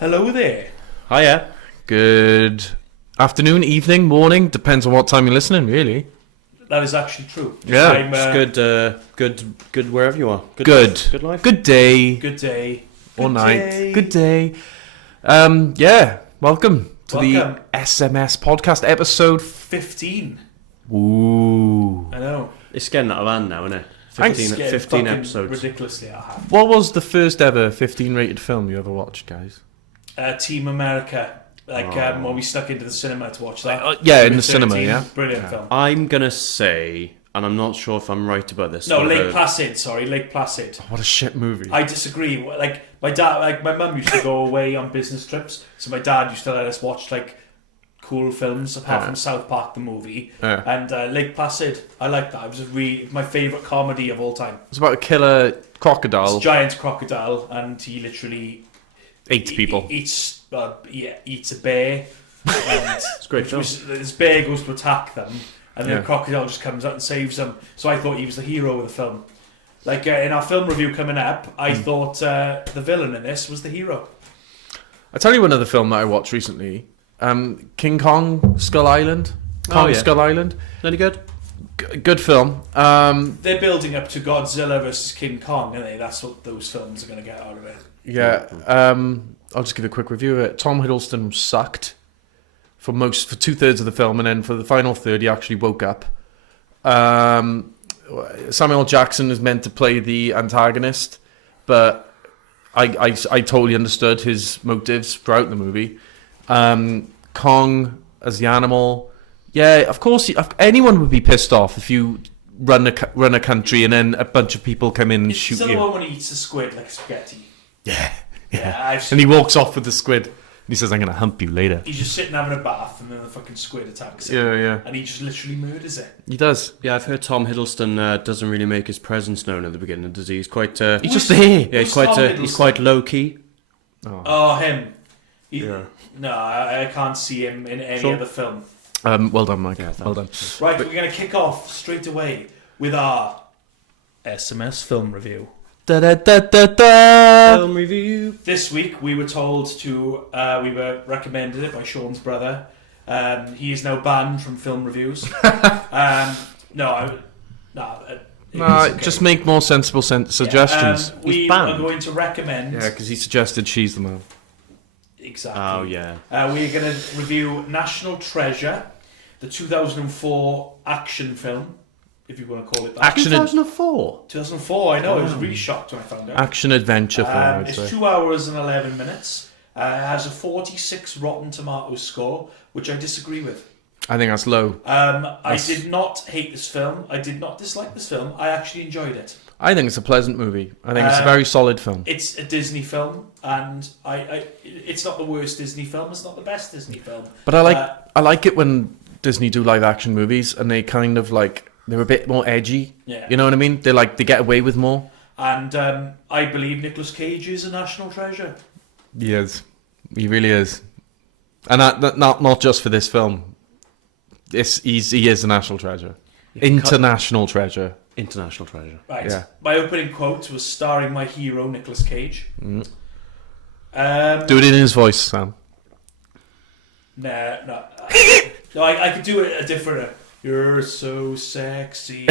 Hello there. Hiya. Good afternoon, evening, morning. Depends on what time you're listening, really. That is actually true. Yeah, it's good wherever you are. Good life. Good day. Good day. Or Good night. day. Good day. Welcome to the SMS Podcast, episode 15. Ooh. I know. It's getting out of hand now, isn't it? It's 15 episodes. Ridiculously out of hand. What was the first ever 15 rated film you ever watched, guys? Team America. When we stuck into the cinema to watch that. In the cinema, yeah. Brilliant film. I'm going to say, and I'm not sure if I'm right about this. No, Lake Placid. What a shit movie. I disagree. My mum used to go away on business trips, so my dad used to let us watch cool films apart from South Park the movie. And Lake Placid, I like that. It was my favourite comedy of all time. It's about a killer crocodile. It's a giant crocodile, and he literally eats people. Eats a bear. And it's a great film. This bear goes to attack them, and then the crocodile just comes out and saves them. So I thought he was the hero of the film. In our film review coming up, I thought the villain in this was the hero. I'll tell you another film that I watched recently. King Kong Skull Island. Skull Island. Any good? Good film. They're building up to Godzilla versus King Kong, aren't they? That's what those films are going to get out of it. Yeah. I'll just give a quick review of it. Tom Hiddleston sucked for 2/3 of the film, and then for the final third, he actually woke up. Samuel Jackson is meant to play the antagonist, but I totally understood his motives throughout the movie. Kong as the animal, yeah, of course, anyone would be pissed off if you run a country and then a bunch of people come in and shoot you. It's the one when he eats a squid like spaghetti. Yeah. And he walks off with the squid. And he says, "I'm going to hump you later." He's just sitting having a bath, and then the fucking squid attacks him. Yeah. And he just literally murders it. He does. Yeah, I've heard Tom Hiddleston doesn't really make his presence known at the beginning, does he? He's quite. He's just there. Yeah, he's quite low key. Oh, him. No, I can't see him in any other film. Well done, Mike. Yeah, well done. Right, we're going to kick off straight away with our SMS film review. Film review. This week we were told we were recommended it by Sean's brother. He is now banned from film reviews. Just make more sensible suggestions. We are going to recommend. Yeah, because he suggested She's the Man. Exactly. Oh yeah. We're going to review National Treasure, the 2004 action film, if you want to call it that. 2004. 2004. I know. I was really shocked when I found out. Action adventure film. It's 2 hours and 11 minutes. It has a 46 Rotten Tomatoes score, which I disagree with. I think that's low. I did not hate this film. I did not dislike this film. I actually enjoyed it. I think it's a pleasant movie. I think it's a very solid film. It's a Disney film, and it's not the worst Disney film. It's not the best Disney film. But I like it when Disney do live action movies, and they kind of they're a bit more edgy. Yeah. You know what I mean? They get away with more. And I believe Nicolas Cage is a national treasure. He is. He really is. And not just for this film. He is a national treasure. Yeah, International treasure. International treasure. Right. Yeah. My opening quote was starring my hero, Nicolas Cage. Do it in his voice, Sam. No, I could do it a different. You're so sexy.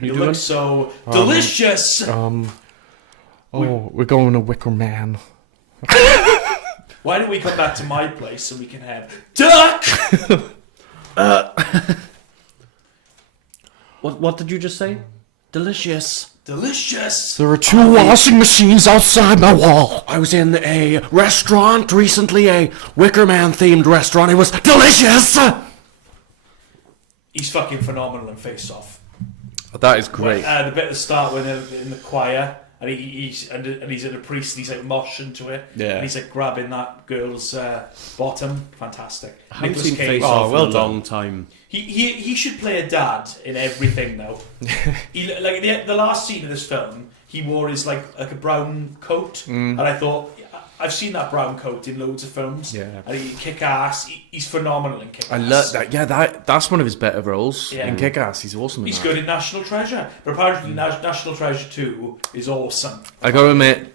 You look so delicious. We're going to Wicker Man. Why don't we come back to my place and we can have duck? What did you just say? Delicious. There are 2 washing machines outside my wall. I was in a restaurant recently, a Wicker Man themed restaurant. It was delicious. He's fucking phenomenal in Face Off. That is great. The bit at the start when they're in the choir and he's at a priest and he's moshing to it. Yeah. And he's grabbing that girl's bottom. Fantastic. I haven't Nicolas seen Cage. Face Off in a long time. He should play a dad in everything now. The last scene of this film, he wore his like a brown coat, and I thought I've seen that brown coat in loads of films. Yeah. And he Kick-Ass. He's phenomenal in Kick-Ass. I love that. Yeah, that's one of his better roles in Kick-Ass. He's awesome. He's good in National Treasure, but apparently National Treasure 2 is awesome. I gotta admit,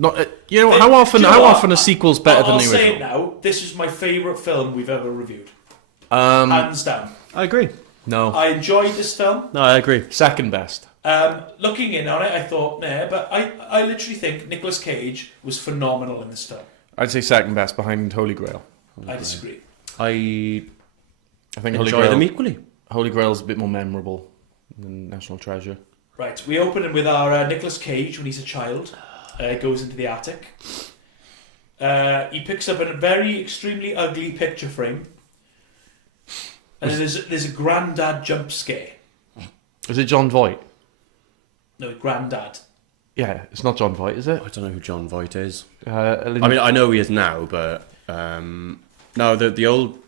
how often a sequel's better than the original? I'll say it now. This is my favourite film we've ever reviewed. Hands down. I agree. No. I enjoyed this film. No, I agree. Second best. Looking in on it, I thought, nah, but I literally think Nicolas Cage was phenomenal in this film. I'd say second best behind Holy Grail. I disagree. I think enjoy them equally. Holy Grail's a bit more memorable than National Treasure. Right, we open with our Nicolas Cage when he's a child. Goes into the attic. He picks up a very extremely ugly picture frame. And there's a granddad jump scare. Is it John Voight? No, granddad. Yeah, it's not John Voight, is it? I don't know who John Voight is. I mean, I know he is now, but no, the old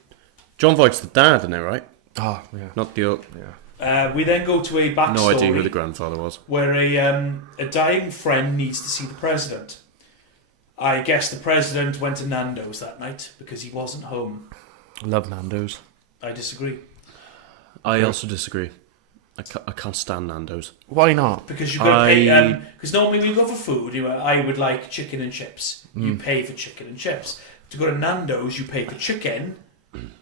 John Voight's the dad, isn't it? Right? Oh, yeah. Not the old. Yeah. We then go to a backstory. No idea who the grandfather was. Where a dying friend needs to see the president. I guess the president went to Nando's that night because he wasn't home. I love Nando's. I disagree. I also disagree. I can't stand Nando's. Why not? Because you've got to pay. Because normally when you go for food, I would like chicken and chips. You pay for chicken and chips. To go to Nando's, you pay for chicken,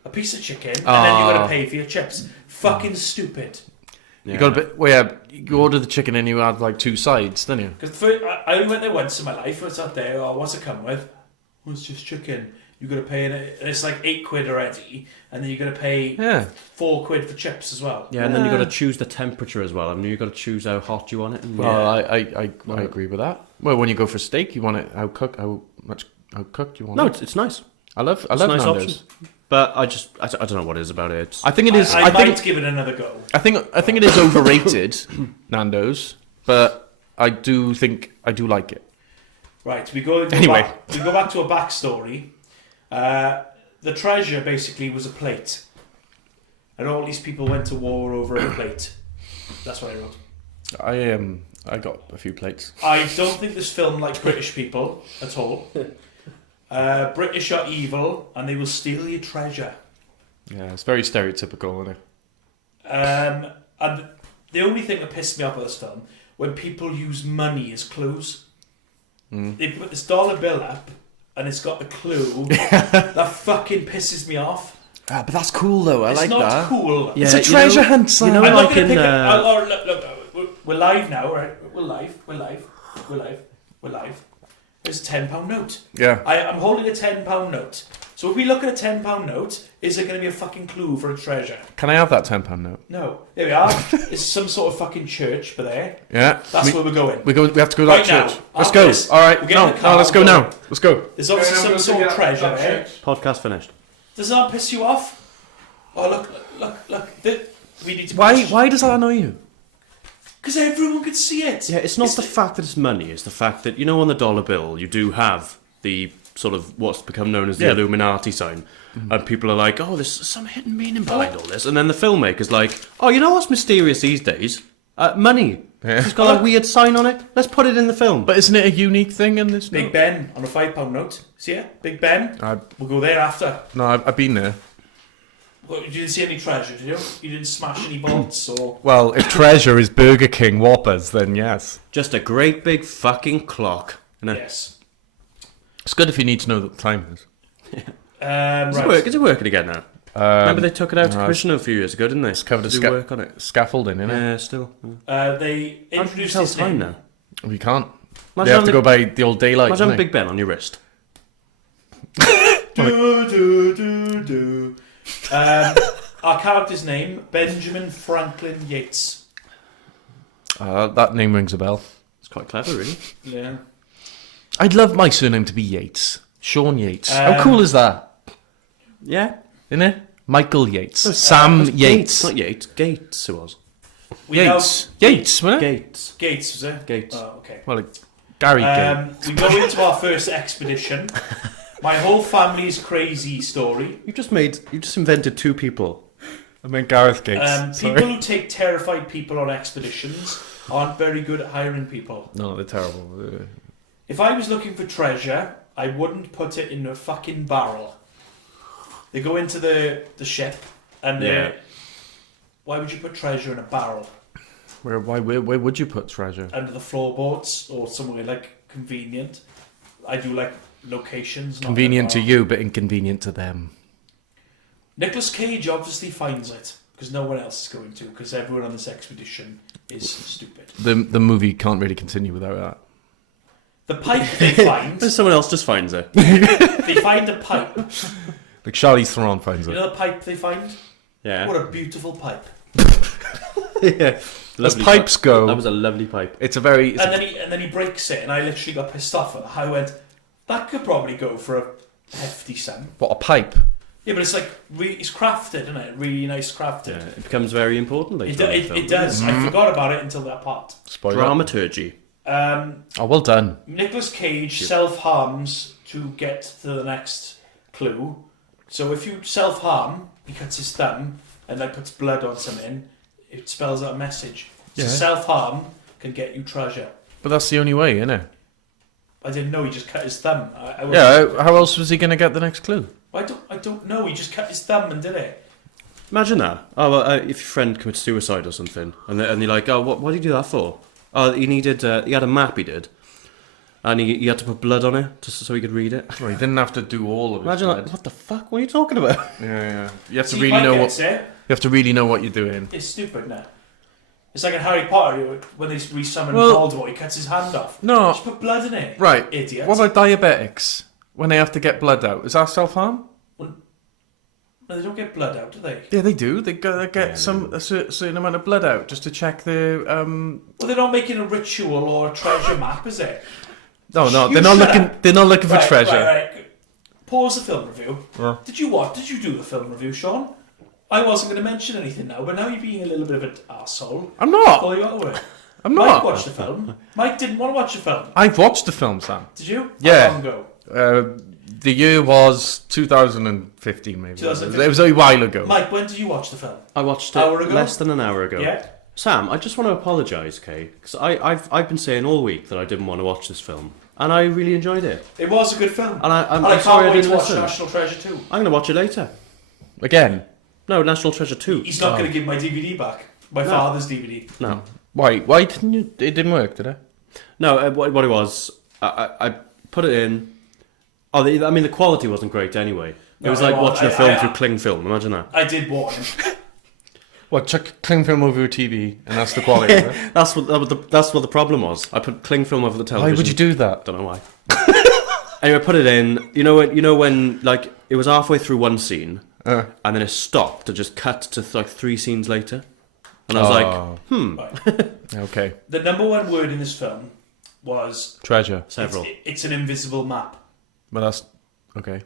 a piece of chicken, and then you got to pay for your chips. Fucking stupid. Yeah. You got a bit. You order the chicken and you add like 2 sides, don't you? Because I only went there once in my life. I was out there. Oh, what's it come with? Oh, it's just chicken. You got to pay and it's like £8 already, and then you got to pay £4 for chips as well. Yeah, and then you got to choose the temperature as well. I mean, you got to choose how hot you want it. Well, I agree with that. Well, when you go for steak, you want it how cooked you want it. No, it's nice. I love nice Nando's. Option. But I don't know what it is about it. I think it is. I might give it another go. I think it is overrated, Nando's, but I do like it. Right, we go back to a backstory. The treasure basically was a plate, and all these people went to war over a plate. That's what I wrote. I got a few plates. I don't think this film likes British people at all. British are evil, and they will steal your treasure. Yeah, it's very stereotypical, isn't it? And the only thing that pissed me off about this film, when people use money as clues. They put this dollar bill up, and it's got the clue. That fucking pisses me off. Ah, but that's cool though. I like that. It's not cool. Yeah, it's a treasure hunt. You know, I'm like not going to in. pick it. Look, we're live now, right? We're live. There's a £10 note. Yeah. I'm holding a £10 note. So if we look at a £10 note, is there going to be a fucking clue for a treasure? Can I have that £10 note? No. There we are. It's some sort of fucking church for there. Yeah. That's where we're going. We have to go to that Right church. now, Let's after go. this, All right. we'll get in the No, car, let's go now. Let's go. There's obviously some sort of treasure there. Podcast finished. Does that piss you off? Oh, look. We need to... Why does that annoy you? Because everyone could see it. Yeah, it's not the fact that it's money. It's the fact that, on the dollar bill, you do have the sort of what's become known as the Illuminati sign. And people are like, oh, there's some hidden meaning behind all this. And then the filmmaker's like, oh, you know what's mysterious these days? Money. Yeah. It's got a weird sign on it. Let's put it in the film. But isn't it a unique thing in this? Big Ben on a £5 note. See it? Big Ben. We'll go there after. No, I've been there. Well, you didn't see any treasure, did you? You didn't smash any vaults or... Well, if treasure is Burger King Whoppers, then yes. Just a great big fucking clock. Yes. It's good if you need to know what the time is. Is it working again now? Remember they took it out to commission a few years ago, didn't they? It's covered to work on it. Scaffolding, innit? Yeah, still. They introduced How his time name. now? We can't. Imagine They have to go by the old daylight. Imagine don't they? Big Ben on your wrist. Do. Our character's name, Benjamin Franklin Yates. That name rings a bell. It's quite clever, really. Yeah. I'd love my surname to be Yates. Sean Yates. How cool is that? Yeah. Isn't it? Michael Yates. Sam Yates. Not Yates. Gates it was. Yates. Yates, wasn't it? Gates. Gates, was it? Gates. Oh, okay. Well, Gary Gates. We go into our first expedition. My whole family's crazy story. You just invented two people. I meant Gareth Gates. People who take terrified people on expeditions aren't very good at hiring people. No, they're terrible. If I was looking for treasure, I wouldn't put it in a fucking barrel. They go into the ship, and why would you put treasure in a barrel? Where would you put treasure? Under the floorboards or somewhere like convenient. I do like locations. Convenient to you, but inconvenient to them. Nicolas Cage obviously finds it because no one else is going to, because everyone on this expedition is stupid. The movie can't really continue without that. The pipe they find. Someone else just finds it. They find a pipe. Like Charlize Theron finds You it. know the pipe they find? Yeah. What a beautiful pipe. Yeah. As pipes go, That was a lovely pipe. it's a very... And then he breaks it, and I literally got pissed off at how I went, that could probably go for a hefty sum. What, a pipe? Yeah, but it's like, it's crafted, isn't it? Really nice crafted. Yeah, it becomes very important later. It does. I forgot about it until that part. Spoiler. Dramaturgy. Oh, well done. Nicolas Cage self-harms to get to the next clue. So if you self-harm, he cuts his thumb and like puts blood on something, it spells out a message. So Yeah. self-harm can get you treasure. But that's the only way, isn't it? I didn't know he just cut his thumb. How else was he going to get the next clue? I don't know. He just cut his thumb and did it. Imagine that. Oh, well, if your friend commits suicide or something, and you're like, oh, what did you do that for? Oh, he needed. He had a map. He did, and he had to put blood on it just so he could read it. Well, he didn't have to do all of it. Imagine like, what the fuck? What are you talking about? Yeah. You have to See, really Mike know gets what. it. You have to really know what you're doing. It's stupid now. It's like in Harry Potter when they resummon Voldemort, he cuts his hand off. No. Just put blood in it. Right. Idiot. What about diabetics? When they have to get blood out, is that self-harm? No, they don't get blood out, do they? Yeah, they do. They get a certain amount of blood out just to check the. Well, they're not making a ritual or a treasure map, is it? No, You they're not shut looking. up. They're not looking for Right, treasure. Right. Pause the film review. Yeah. Did you do the film review, Sean? I wasn't going to mention anything now, but now you're being a little bit of an arsehole. I'm not. Call you out of it. I'm Mike not. watched the film. Mike didn't want to watch the film. I've watched the film, Sam. Did you? Yeah. How long ago? The year was 2015, maybe. 2015. It was a while ago. Mike, when did you watch the film? I watched Hour it ago? less than an hour ago. Yeah. Sam, I just want to apologise, okay? Because I've been saying all week that I didn't want to watch this film, and I really enjoyed it. It was a good film. And I'm I sorry can't I wait to didn't watch listen. National Treasure 2. I'm going to watch it later. Again. No, National Treasure 2. He's not going to give my DVD back. My father's DVD. No. Why didn't you? It didn't work, did it? No, what it was, I put it in. Oh, the quality wasn't great anyway. It was like watching a film through cling film. Imagine that. I did warn him. What, chuck cling film over your TV, and that's the quality of it? That's what the problem was. I put cling film over the television. Why would you do that? Don't know why. Anyway, I put it in. You know when like it was halfway through one scene, and then it stopped to just cut to like 3 scenes later, and I was like, Right. Okay. The number one word in this film was Treasure. several. It's an invisible map. But that's... Okay.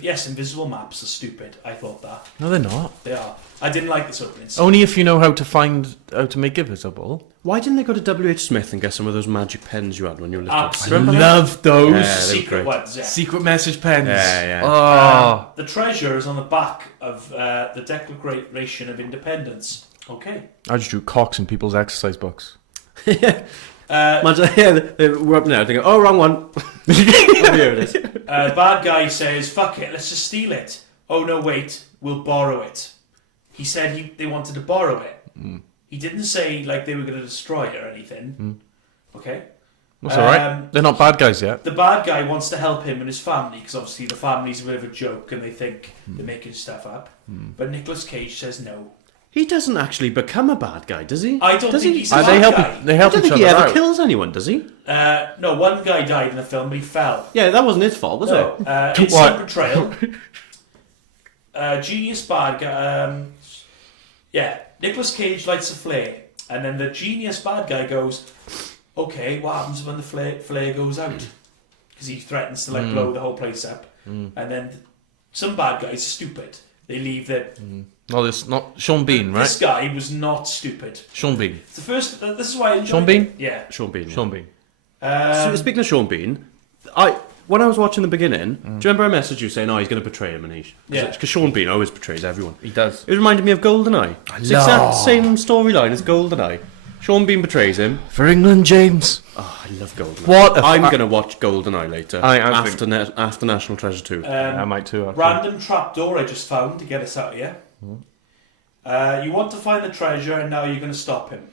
Yes, invisible maps are stupid. I thought that. No, they're not. They are. I didn't like this opening scene. Only if you know how to make it visible. Why didn't they go to W.H. Smith and get some of those magic pens you had when you were little? Absolutely. Love those. Yeah, they were Secret great. ones, yeah. Secret message pens. Yeah. Oh. The treasure is on the back of the Declaration of Independence. Okay. I just drew cocks in people's exercise books. Imagine, we're up now thinking, oh, wrong one. Over here it is. Bad guy says, fuck it, let's just steal it. Oh, no, wait, we'll borrow it. He said they wanted to borrow it. He didn't say like they were going to destroy it or anything. Okay? That's alright. They're not bad guys yet. The bad guy wants to help him and his family because obviously the family's a bit of a joke and they think they're making stuff up. But Nicolas Cage says no. He doesn't actually become a bad guy, does he? I don't does think he? he's a bad guy. They I help don't each think he other ever out. kills anyone, does he? No, one guy died in the film, but he fell. Yeah, that wasn't his fault, was No, it? instant betrayal. Genius bad guy. Nicolas Cage lights a flare, and then the genius bad guy goes, "Okay, what happens when the flare goes out?" Because he threatens to blow the whole place up, and then some bad guys are stupid. They leave the. No, it's not Sean Bean, right? This guy was not stupid. Sean Bean. It's the first. This is why I enjoyed Sean Bean? it. Yeah. Sean Bean. Sean Bean. So, speaking of Sean Bean, when I was watching the beginning, do you remember I messaged you saying, "Oh, he's going to betray him," Manish? Yeah. Because Sean Bean always betrays everyone. He does. It reminded me of GoldenEye. It's the exact same storyline as GoldenEye. Sean Bean betrays him. For England, James. Oh, I love GoldenEye. What? I'm going to watch GoldenEye later. I after National Treasure 2. I might too. Actually. Random trapdoor I just found to get us out of here. You want to find the treasure, and now you're going to stop him.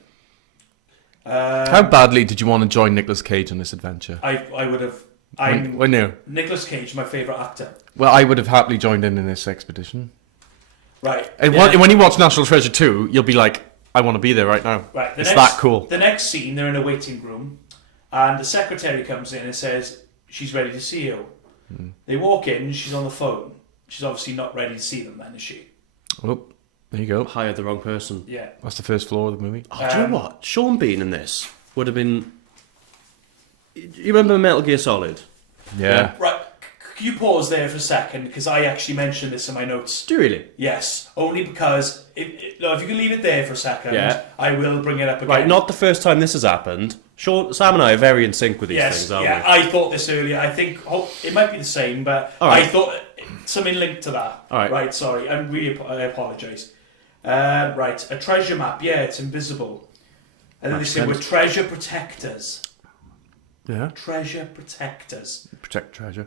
How badly did you want to join Nicolas Cage on this adventure? I would have. When you? Nicolas Cage, my favourite actor. Well, I would have happily joined in this expedition. Right. And when you watch National Treasure 2, you'll be like, I want to be there right now. Right. It's that cool. The next scene, they're in a waiting room, and the secretary comes in and says, she's ready to see you. They walk in, she's on the phone. She's obviously not ready to see them then, is she? Oh, there you go. Hired the wrong person. Yeah. That's the first floor of the movie. Oh, do you know what? Sean Bean in this would have been... You remember Metal Gear Solid? Yeah. Right. Can you pause there for a second? Because I actually mentioned this in my notes. Do you really? Yes. Only because... if you can leave it there for a second, I will bring it up again. Right, not the first time this has happened. Sam and I are very in sync with these things, aren't we? I thought this earlier. I think it might be the same, but I thought something linked to that. All right. Right, sorry. I apologise. Right, a treasure map. Yeah, it's invisible. And then they say, we're treasure protectors. Yeah. Treasure protectors. Protect treasure.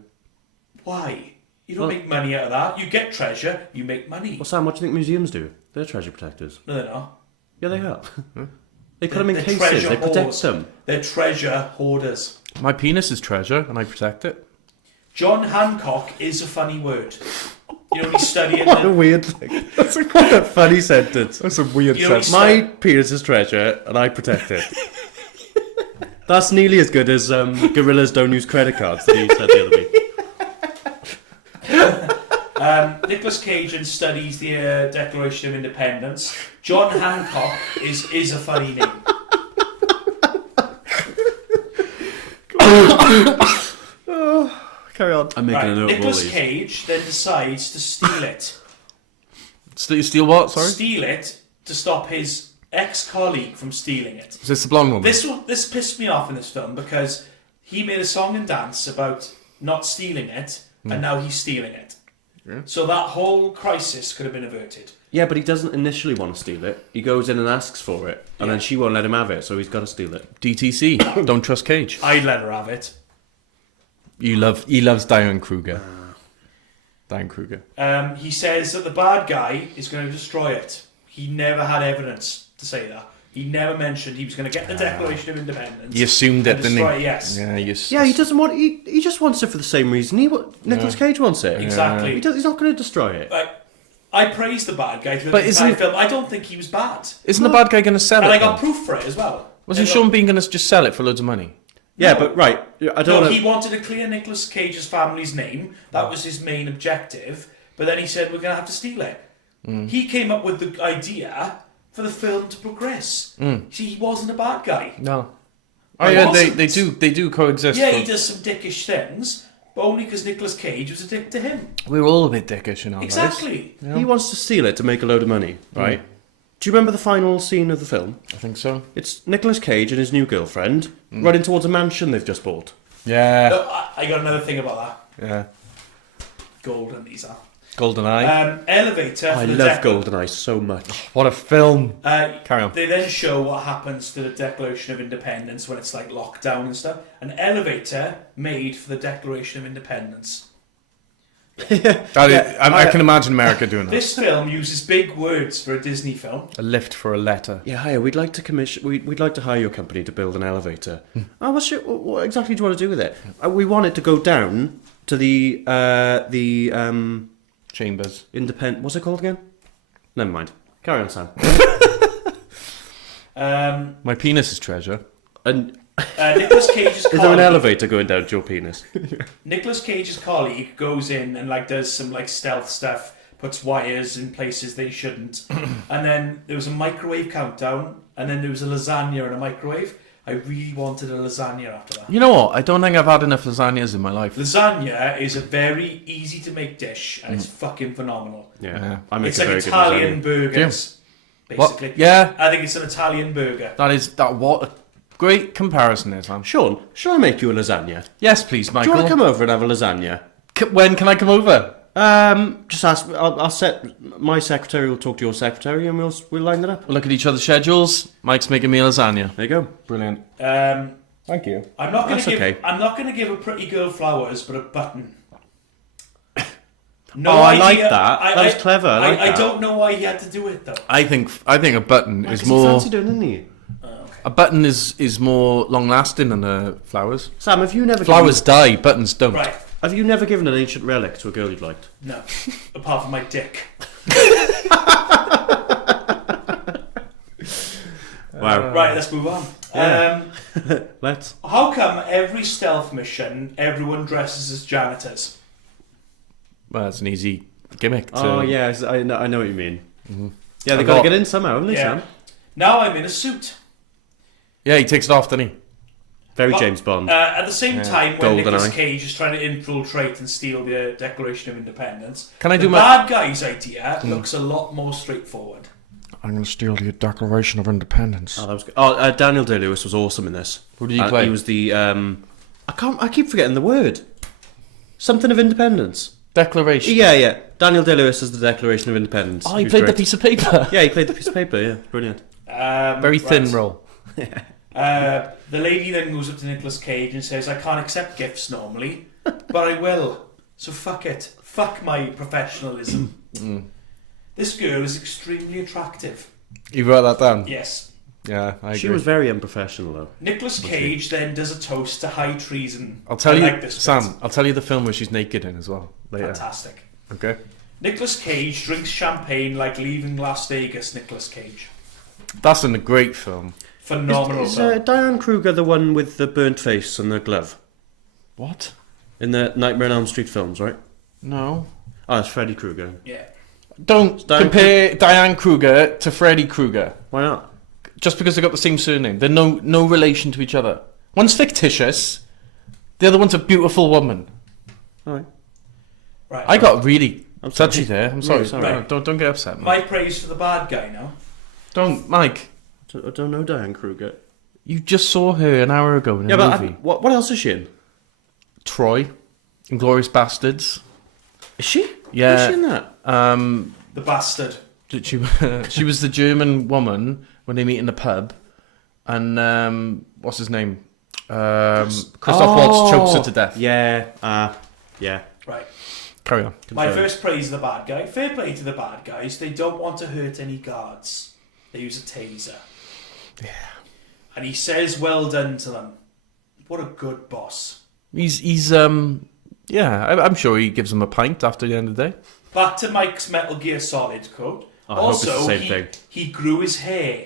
Why? You don't make money out of that. You get treasure, you make money. Well, Sam, what do you think museums do? They're treasure protectors. No, they're not. Yeah, they are. They put them in They're cases. treasure They protect hoards. them. They're treasure hoarders. My penis is treasure, and I protect it. John Hancock is a funny word. You know, he's studying... What a weird thing. That's what a funny sentence. That's a weird You know, sentence. My penis is treasure, and I protect it. That's nearly as good as gorillas don't use credit cards that you said the other week. Nicolas Cage studies the Declaration of Independence. John Hancock is a funny name. Carry on. I'm making a note of all Nicolas these. Cage then decides to steal it. Steal what? Sorry. Steal it to stop his ex-colleague from stealing it. Is this the blonde woman? This pissed me off in this film because he made a song and dance about not stealing it, and now he's stealing it. Yeah. So that whole crisis could have been averted. Yeah, but he doesn't initially want to steal it. He goes in and asks for it, and then she won't let him have it, so he's got to steal it. DTC. Don't trust Cage. I'd let her have it. He loves Diane Kruger. Diane Kruger. He says that the bad guy is going to destroy it. He never had evidence to say that. He never mentioned he was going to get the Declaration of Independence. He assumed it, didn't he? Destroy it, yes. Yeah, he doesn't want. He just wants it for the same reason Nicolas Cage wants it. Exactly. He's not going to destroy it. Like, I praised the bad guy through But the entire isn't- film. I don't think he was bad. Isn't the bad guy going to sell And it? I got then? proof for it as well. Wasn't Sean Bean going to just sell it for loads of money? Yeah, but right. I don't. No, wanna... he wanted to clear Nicolas Cage's family's name. That was his main objective. But then he said, we're going to have to steal it. He came up with the idea for the film to progress. See, he wasn't a bad guy. No. Oh, Oh yeah, wasn't. they do coexist. Yeah, he does some dickish things, but only because Nicolas Cage was a dick to him. We're all a bit dickish in our lives. Exactly. He wants to steal it to make a load of money, right? Do you remember the final scene of the film? I think so. It's Nicolas Cage and his new girlfriend running towards a mansion they've just bought. Yeah. No, I got another thing about that. Yeah. Golden, these are. GoldenEye. Elevator. I for the love GoldenEye so much. What a film. Carry on. They then show what happens to the Declaration of Independence when it's like lockdown and stuff. An elevator made for the Declaration of Independence. I can imagine America doing that. This film uses big words for a Disney film. A lift for a letter. Yeah, hiya. We'd like to commission. We'd like to hire your company to build an elevator. Oh, what exactly do you want to do with it? We want it to go down to the Chambers. independent. What's it called again? Never mind. Carry on, Sam. My penis is treasure. And Nicolas Cage's is there an colleague, elevator going down to your penis? Nicolas Cage's colleague goes in and like does some like stealth stuff, puts wires in places they shouldn't, and then there was a microwave countdown, and then there was a lasagna in a microwave. I really wanted a lasagna after that. You know what? I don't think I've had enough lasagnas in my life. Lasagna is a very easy to make dish, and it's fucking phenomenal. Yeah, I make It's a like very good Italian lasagna. burgers, What? basically. Yeah. I think it's an Italian burger. What a great comparison there, Sam. Sean, shall I make you a lasagna? Yes, please, Do Michael. you want to come over and have a lasagna? When can I come over? Just ask. I'll set my secretary. Will talk to your secretary, and we'll line it up. We'll look at each other's schedules. Mike's making me lasagna. There you go. Brilliant. Thank you. I'm not going That's to give. okay. I'm not going to give a pretty girl flowers, but a button. Oh, I like that. That was clever. I like I that. don't know why he had to do it though. I think a button is He more. fancy doing, didn't he? A button is more long lasting than flowers. Sam, have you never Flowers die, buttons don't. Right. Have you never given an ancient relic to a girl you'd liked? No. Apart from my dick. Wow. Right. Let's move on. Yeah. Let's. How come every stealth mission everyone dresses as janitors? Well, that's an easy gimmick. Oh yeah, I know what you mean. Mm-hmm. Yeah, they I got to got- get in somehow, haven't they, Yeah. Sam? Now I'm in a suit. Yeah, he takes it off, doesn't he? Very But, James Bond. At the same time, when Goldeneye. Nicolas Cage is trying to infiltrate and steal the Declaration of Independence, Can I the do my- bad guy's idea looks a lot more straightforward. I'm going to steal the Declaration of Independence. Oh, that was good. Oh, Daniel Day-Lewis was awesome in this. Who did he play? He was the I keep forgetting the word. Something of Independence. Declaration. Yeah. Daniel Day-Lewis is the Declaration of Independence. Oh, he was played the great. piece of paper. Yeah, he played the piece of paper. Yeah, brilliant. Very thin right. role. The lady then goes up to Nicolas Cage and says, I can't accept gifts normally, but I will. So fuck it. Fuck my professionalism. This girl is extremely attractive. You wrote that down? Yes. Yeah, I agree. She was very unprofessional, though. Nicolas Cage then does a toast to high treason. I'll tell I you, like this Sam, bit. I'll tell you the film where she's naked in as well later. Fantastic. Okay. Nicolas Cage drinks champagne like leaving Las Vegas, Nicolas Cage. That's in a great film. Phenomenal Is film. Diane Kruger the one with the burnt face and the glove? What? In the Nightmare on Elm Street films, right? No. Oh, it's Freddy Krueger. Yeah. Don't Diane compare Diane Kruger to Freddy Krueger. Why not? Just because they got the same surname. They're no relation to each other. One's fictitious, the other one's a beautiful woman. All right. Right. I got really I'm sorry. touchy there. I'm sorry. Really sorry. No, don't get upset, man. My praise for the bad guy now. Don't, Mike. I don't know Diane Kruger. You just saw her an hour ago in a Yeah, but movie. what else is she in? Troy, Inglourious Bastards. Is she? Yeah. Is she in that? The bastard. She was the German woman when they meet in the pub, and what's his name? Christoph Waltz chokes her to death. Yeah. Yeah. Right. Carry on. My Confirmed. first praise of the bad guy. Fair play to the bad guys. They don't want to hurt any guards. They use a taser. Yeah. And he says, well done to them. What a good boss. He's yeah. I'm sure he gives them a pint after the end of the day. Back to Mike's Metal Gear Solid quote. I hope it's the Also, same thing. he grew his hair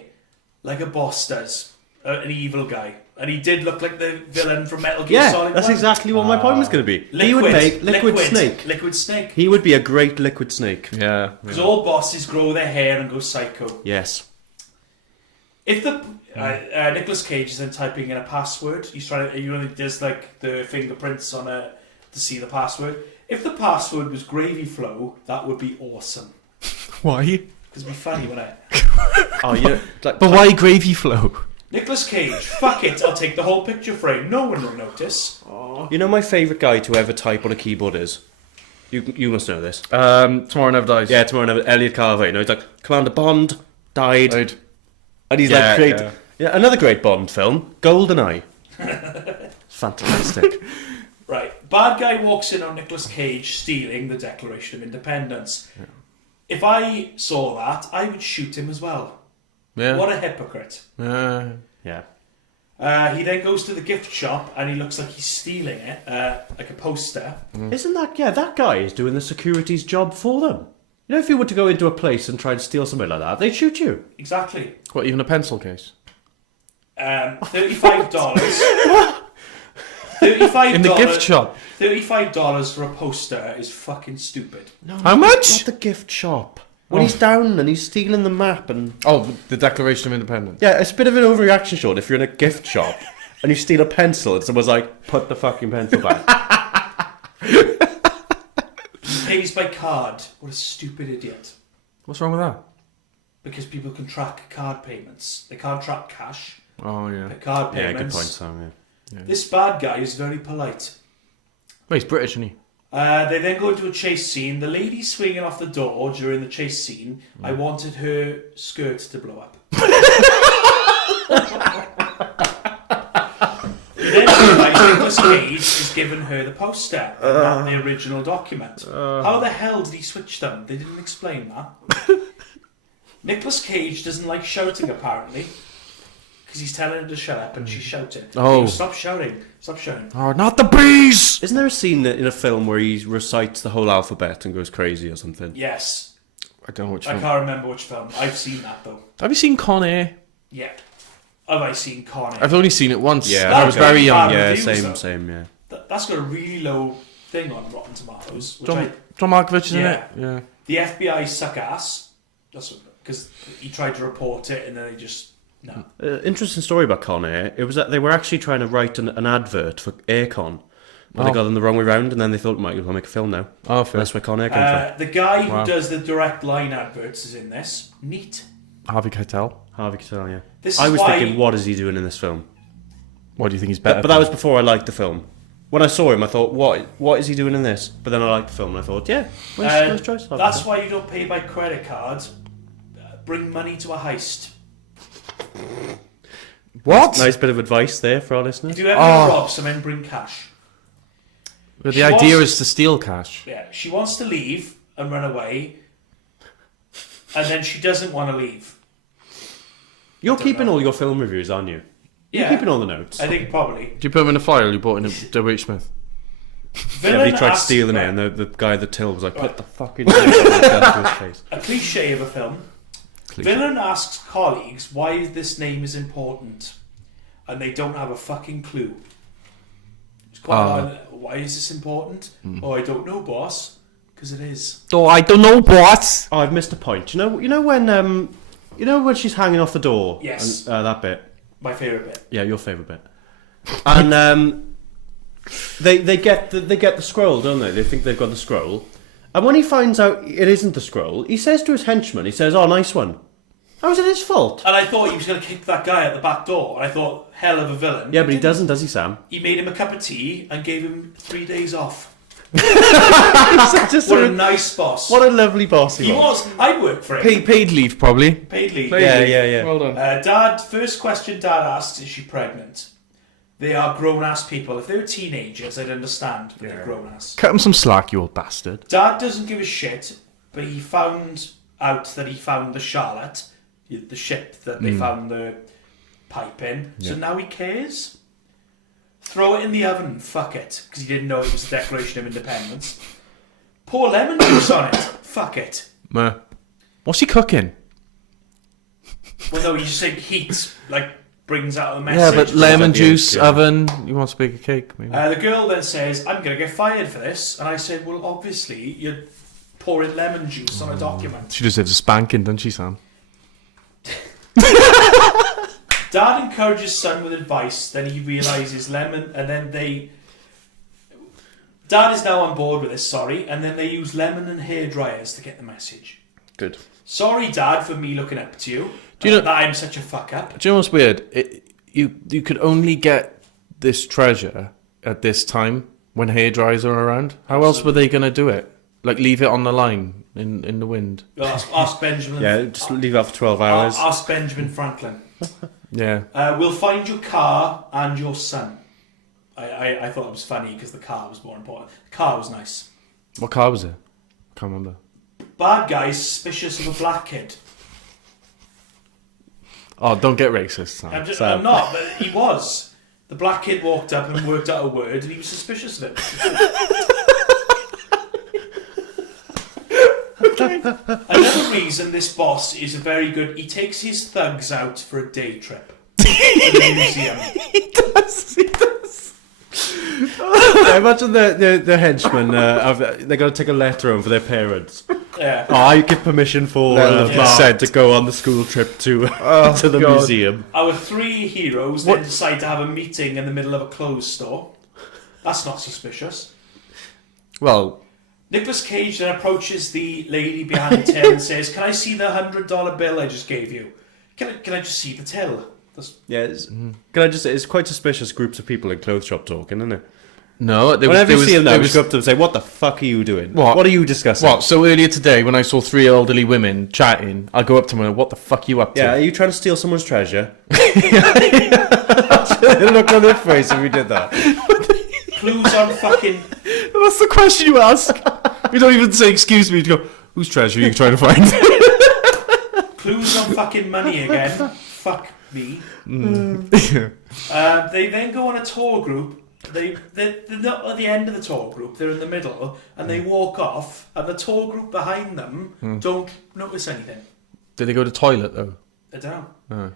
like a boss does. An evil guy. And he did look like the villain from Metal Gear Yeah, Solid that's 1. exactly what my point was going to be. He would make Liquid Snake. Liquid Snake. He would be a great Liquid Snake. Yeah. Because all bosses grow their hair and go psycho. Yes. If the Nicolas Cage is then typing in a password, he's trying to. He does like the fingerprints on to see the password. If the password was Gravy Flow, that would be awesome. Why? Because it'd be funny, wouldn't it? Oh, yeah. Like, But why gravy flow? Nicolas Cage, fuck it, I'll take the whole picture frame. No one will notice. you know my favourite guy to ever type on a keyboard is? You must know this. Tomorrow Never Dies. Yeah, tomorrow night, Elliot Carver. You know, he's like, Commander Bond died. And he's Yeah, like, great. yeah. Yeah, another great Bond film, GoldenEye. Fantastic. Right, bad guy walks in on Nicolas Cage stealing the Declaration of Independence. Yeah. If I saw that, I would shoot him as well. Yeah. What a hypocrite. Yeah. Yeah. He then goes to the gift shop and he looks like he's stealing it, like a poster. Isn't that, that guy is doing the security's job for them. You know, if you were to go into a place and try and steal something like that, they'd shoot you. Exactly. What, even a pencil case? $35. $35 In the gift shop? $35 for a poster is fucking stupid. No, How much? Not the gift shop. When he's down and he's stealing the map and... Oh, the Declaration of Independence. Yeah, it's a bit of an overreaction, Sean, if you're in a gift shop and you steal a pencil and someone's like, put the fucking pencil back. Pays by card. What a stupid idiot. What's wrong with that? Because people can track card payments. They can't track cash. Oh, yeah. But card Yeah, payments. good point, Sam. Yeah. This bad guy is very polite. Well, he's British, isn't he? They then go into a chase scene. The lady swinging off the door during the chase scene, I wanted her skirt to blow up. Then Nicolas Cage has given her the poster, and not the original document. How the hell did he switch them? They didn't explain that. Nicolas Cage doesn't like shouting, apparently, because he's telling her to shut up, and she's shouting. Oh. Stop shouting! Stop shouting! Oh, not the bees! Isn't there a scene in a film where he recites the whole alphabet and goes crazy or something? Yes, I don't know which I film. can't remember which film. I've seen that though. Have you seen Con Air? Yeah. Have I seen Con Air? I've only seen it once. Yeah, I was very young. bad Yeah, reviews, though. same, yeah. That's got a really low thing on Rotten Tomatoes. Which John Malkovich is in Yeah. it? Yeah. The FBI suck ass. That's because he tried to report it and then they just no. Interesting story about Con Air. It was that they were actually trying to write an advert for Aircon, but they got them the wrong way round, and then they thought, might as well make a film now. Oh, fair. That's where Con Air came from. The guy who Wow. does the direct line adverts is in this. Neat. Harvey Keitel. Harvey Keitel, yeah. This I is was why- thinking, what is he doing in this film? What do you think he's better? But that was before I liked the film. When I saw him, I thought, what is he doing in this? But then I liked the film, and I thought, yeah, nice choice. That's why you don't pay by credit card. Bring money to a heist. What? Nice bit of advice there for our listeners. If you ever rob someone, bring cash. But She the idea wants- is to steal cash. Yeah, she wants to leave and run away, and then she doesn't want to leave. You're keeping all your film reviews, aren't you? You're Yeah. keeping all the notes. I think probably. Do you put them in a file you bought in a W.H. Smith? Villain He tried asks- stealing it, and the guy at the till was like, put the fucking thing to his face. A cliche of a film. Villain asks colleagues why this name is important, and they don't have a fucking clue. It's quite why is this important? Oh, I don't know, boss. Because it is. Oh, I don't know what. Oh, I've missed a point. You know when she's hanging off the door. Yes. And, that bit. My favourite bit. Yeah, your favourite bit. And they get the scroll, don't they? They think they've got the scroll. And when he finds out it isn't the scroll, he says to his henchman, he says, "Oh, nice one." How is it his fault? And I thought he was going to kick that guy out the back door. And I thought, hell of a villain. Yeah, but he doesn't, does he, Sam? He made him a cup of tea and gave him 3 days off. Just What a nice boss. what a lovely boss he He was. was. I'd work for him. Paid leave, probably. Paid leave. Yeah. Well done. Dad, first question Dad asks, is she pregnant? They are grown-ass people. If they were teenagers, I'd understand, but they're grown-ass. Cut him some slack, you old bastard. Dad doesn't give a shit, but he found out that he found the Charlotte, the ship that they found the pipe in, so now he cares. Throw it in the oven, fuck it, because he didn't know it was the Declaration of Independence. Pour lemon juice on it, fuck it. What's he cooking? Well, no, you just say heat, like, brings out the Yeah, message. but lemon the juice, end, yeah. oven. You want to bake a cake, maybe? The girl then says, I'm going to get fired for this. And I said, well, obviously, you're pouring lemon juice on a document. She deserves a spanking, doesn't she, Sam? Dad encourages son with advice, then he realises lemon, and then Dad is now on board with this, sorry, and then they use lemon and hair dryers to get the message. Good. Sorry, Dad, for me looking up to you. Do you know- that I'm such a fuck up? Do you know what's weird? You could only get this treasure at this time when hair dryers are around. How else were they going to do it? Like leave it on the line in the wind? Ask Benjamin. Yeah, just leave it out for 12 hours. Ask Benjamin Franklin. Yeah. We'll find your car and your son. I thought it was funny because the car was more important. The car was nice. What car was it? I can't remember. Bad guys suspicious of a black kid. Oh, don't get racist, Sam. I'm not, but he was. The black kid walked up and worked out a word and he was suspicious of it. Another reason this boss is very good, he takes his thugs out for a day trip to the museum. He does. Yeah, imagine the henchmen, they're going to take a letter home for their parents. Yeah. Oh, I give permission for Mark to go on the school trip to the God. museum. Our three heroes then decide to have a meeting in the middle of a clothes store. That's not suspicious. Well, Nicolas Cage then approaches the lady behind the till and says, "Can I see the $100 bill I just gave you? Can I just see the till?" Yeah, can I just say, it's quite suspicious groups of people in clothes shop talking, isn't it? No, Whenever you see him now, there just go up to them and say, "What the fuck are you doing? What? What are you discussing?" What? So earlier today, when I saw 3 elderly women chatting, I go up to them and what the fuck are you up to? Yeah, are you trying to steal someone's treasure? Look on their face if we did that. Clues on fucking... That's the question you ask. You don't even say, excuse me, you go, whose treasure are you trying to find? Clues on fucking money again. Fuck me. They then go on a tour group. They're not at the end of the tour group. They're in the middle, and they walk off, and the tour group behind them don't notice anything. Did they go to the toilet, though? I don't know. Oh.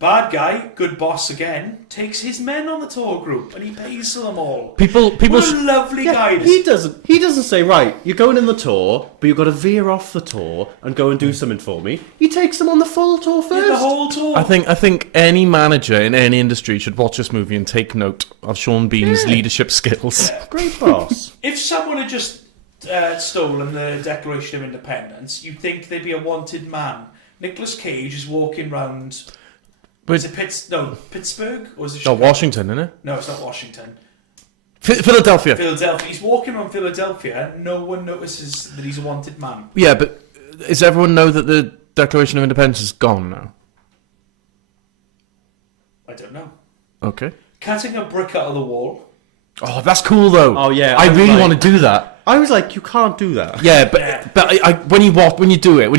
Bad guy, good boss again, takes his men on the tour group, and he pays for them all. People What a lovely guy. He doesn't say, right, you're going in the tour, but you've got to veer off the tour and go and do something for me. He takes them on the full tour first. The whole tour. I think any manager in any industry should watch this movie and take note of Sean Bean's leadership skills. Great boss. If someone had just stolen the Declaration of Independence, you'd think they'd be a wanted man. Nicolas Cage is walking round... But, is it Pittsburgh? Or is it Chicago? Washington, isn't it? No, it's not Washington. Philadelphia. Philadelphia. He's walking around Philadelphia. No one notices that he's a wanted man. Yeah, but does everyone know that the Declaration of Independence is gone now? I don't know. Okay. Cutting a brick out of the wall. Oh, that's cool though. Oh yeah, I really want to do that. I was like, you can't do that. Yeah, but when he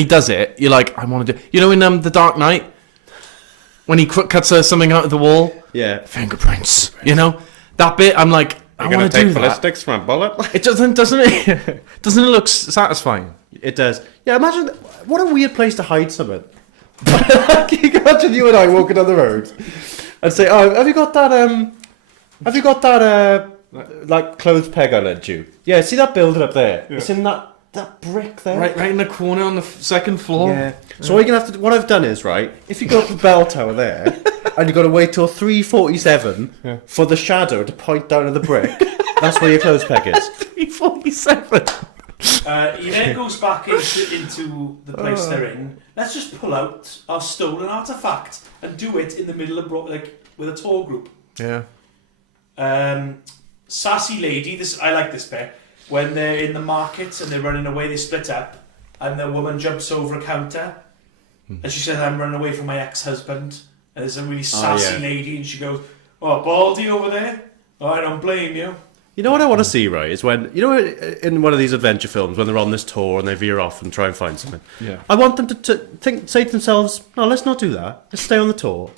does it, you're like, I want to do. You know, in The Dark Knight, when he cuts something out of the wall. Yeah. Fingerprints. You know that bit. I'm like, I want to do that. Ballistics from a bullet. It doesn't it? Doesn't it look satisfying? It does. Yeah, imagine what a weird place to hide something. Can you imagine you and I walking down the road and say, "Oh, have you got that? Like clothes peg I lent you? Yeah, see that building up there? Yeah. It's in that brick there, right in the corner on the second floor." Yeah. So what you're gonna have to. What I've done is right. If you go up the bell tower there, and you've got to wait till 3:47 for the shadow to point down at the brick, that's where your clothes peg is. 3:47. He then goes back into the place they're in. Let's just pull out our stolen artifact and do it in the middle of with a tour group. Yeah. Sassy lady. I like this bit. When they're in the market and they're running away, they split up, and the woman jumps over a counter, and she says, "I'm running away from my ex-husband." And there's a really sassy lady, and she goes, "Oh, Baldy over there? Oh, I don't blame you." You know what I want to see, right, is when, you know, in one of these adventure films, when they're on this tour and they veer off and try and find something. Yeah. I want them to say to themselves, no, let's not do that. Let's stay on the tour.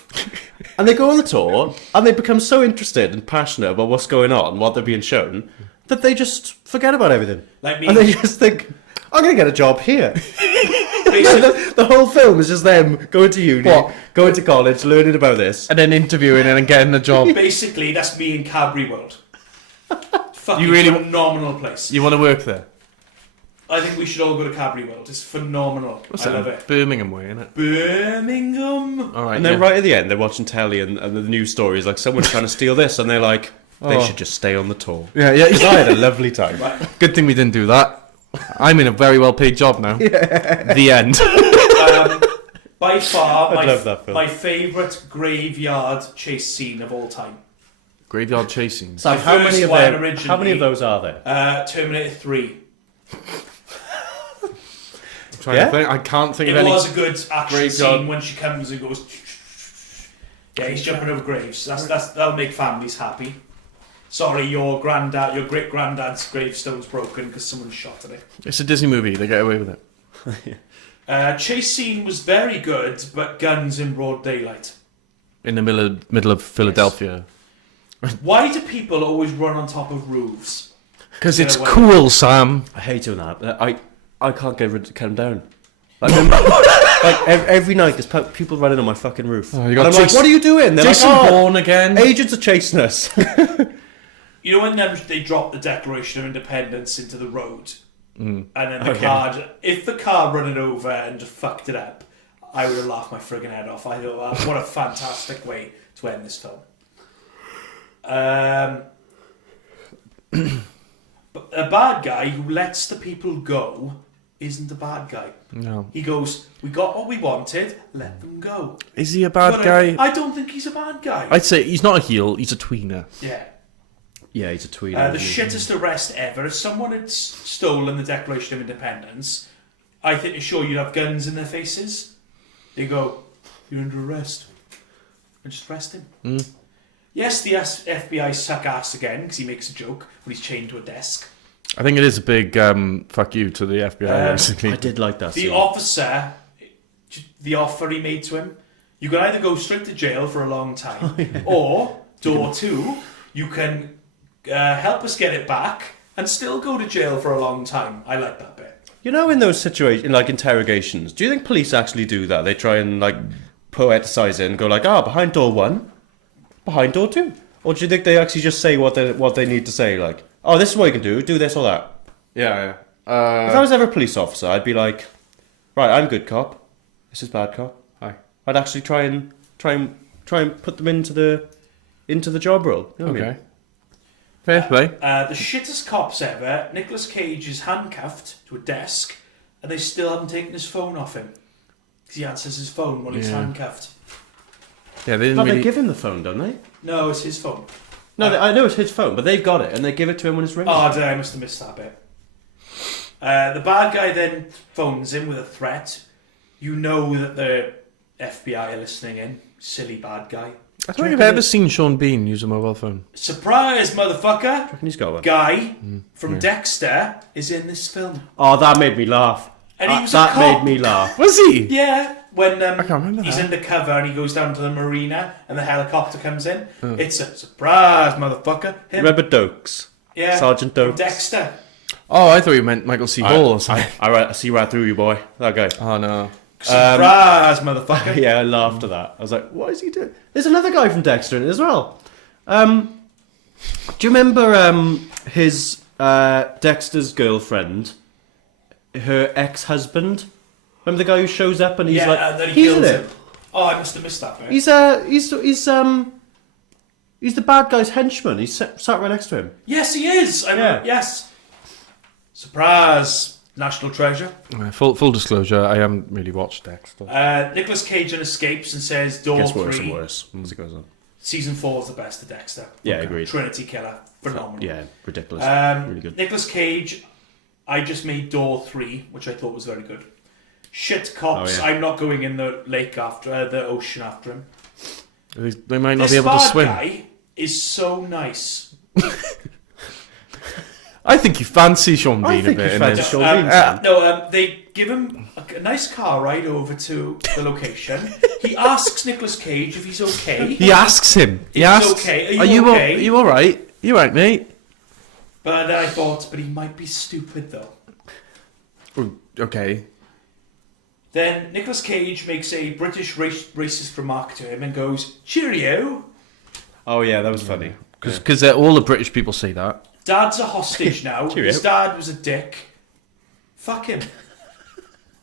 And they go on the tour, and they become so interested and passionate about what's going on, what they're being shown, that they just forget about everything. Like me. And they just think, I'm going to get a job here. The whole film is just them going to uni, going to college, learning about this. And then interviewing and getting a job. Basically, that's me in Cadbury World. Fucking You really- phenomenal place. You want to work there? I think we should all go to Cadbury World. It's phenomenal. I love it. Birmingham way, isn't it? Birmingham. All right. And then right at the end, they're watching telly, and the news story is like, someone's trying to steal this, and they're like, they should just stay on the tour. Yeah, yeah. Because I had a lovely time. Right. Good thing we didn't do that. I'm in a very well-paid job now. Yeah. The end. By far, I love that film. my favourite graveyard chase scene of all time. Graveyard chasing. So The how many first of one them? originally- How many of those are there? Terminator 3. Trying to think. I can't think It of any. was a good action Graveyard. scene when she comes and goes. Yeah, he's jumping over graves. That'll make families happy. Sorry, your great granddad's gravestone's broken because someone shot at it. It's a Disney movie. They get away with it. Chase scene was very good, but guns in broad daylight. In the middle of Philadelphia. Why do people always run on top of roofs? Because it's away. cool, Sam. I hate doing that. I can't get rid of them down. Like, every night there's people running on my fucking roof. Oh, you and got I'm like, what are you doing? They're Jason like, Bourne again. agents are chasing us. You know when they dropped the Declaration of Independence into the road, and then if the car run it over and just fucked it up, I would have laughed my friggin' head off. I thought, what a fantastic way to end this film. But a bad guy who lets the people go isn't a bad guy. No. He goes, we got what we wanted, let them go. Is he a bad guy? I don't think he's a bad guy. I'd say he's not a heel. He's a tweener. Yeah. Yeah, he's a tweeder. The shittest arrest ever. If someone had stolen the Declaration of Independence, I think to show you'd have guns in their faces. They go, "You're under arrest," and just arrest him. Yes, the FBI suck ass again because he makes a joke when he's chained to a desk. I think it is a big fuck you to the FBI, basically. I did like that. The officer, the offer he made to him, you can either go straight to jail for a long time, or door 2, you can help us get it back and still go to jail for a long time. I like that bit. You know, in those situations, like interrogations, do you think police actually do that? They try and like poeticize it and go like, behind door 1, behind door 2, or do you think they actually just say what they need to say? Like, this is what you can do this or that. Yeah. If I was ever a police officer, I'd be like, right, I'm good cop. This is bad cop. Hi. I'd actually try and put them into the job role. You know what I mean? Fair play. The shittest cops ever. Nicolas Cage is handcuffed to a desk, and they still haven't taken his phone off him because he answers his phone while he's handcuffed. Yeah, they didn't But really... they give him the phone, don't they? No, it's his phone. No, I know it's his phone, but they've got it, and they give it to him when it's ringing. Oh, I must have missed that bit. The bad guy then phones him with a threat. You know that the FBI are listening in. Silly bad guy. I don't think I've ever seen Sean Bean use a mobile phone. Surprise, motherfucker! And he's got one. Guy from Dexter is in this film. Oh, that made me laugh. And he was a that cop. made me laugh. Was he? Yeah, when I can't remember he's that. undercover and he goes down to the marina and the helicopter comes in. It's a surprise, motherfucker. Him. Remember Dokes? Yeah, Sergeant from Dokes. Dexter. Oh, I thought you meant Michael C. Hall or something. I see right through you, boy. That guy. Oh, no. Surprise, motherfucker. Yeah, I laughed at that. I was like, what is he doing? There's another guy from Dexter in it as well. Do you remember his Dexter's girlfriend, her ex-husband? Remember the guy who shows up and he's Yeah, like, and then he he's in kills it. him. Oh, I must have missed that bit. He's the bad guy's henchman. He's sat right next to him. Yes, he is. Yeah. Yes. Surprise. National treasure. Full disclosure, I haven't really watched Dexter. Nicolas Cage escapes and says door Gets 3. worse and worse as it goes on. Season 4 is the best of Dexter. Yeah, agreed. Trinity Killer. Phenomenal. Yeah, ridiculous. Really good. Nicolas Cage, I just made door 3, which I thought was very good. Shit cops, Oh, yeah. I'm not going in the lake after, the ocean after him. They might not This be able to bad swim. guy is so nice. I think you fancy Sean I Bean a think bit. you in fancy this. Sean Bean. They give him a nice car ride over to the location. He asks Nicolas Cage if he's okay. He asks him. He He's asks, okay. Are you okay? Are you all right? You all right, mate? But then I thought, but he might be stupid though. Okay. Then Nicolas Cage makes a British racist remark to him and goes, "Cheerio." Oh yeah, that was funny. Because all the British people say that. Dad's a hostage now. Cheerio. His dad was a dick. Fuck him.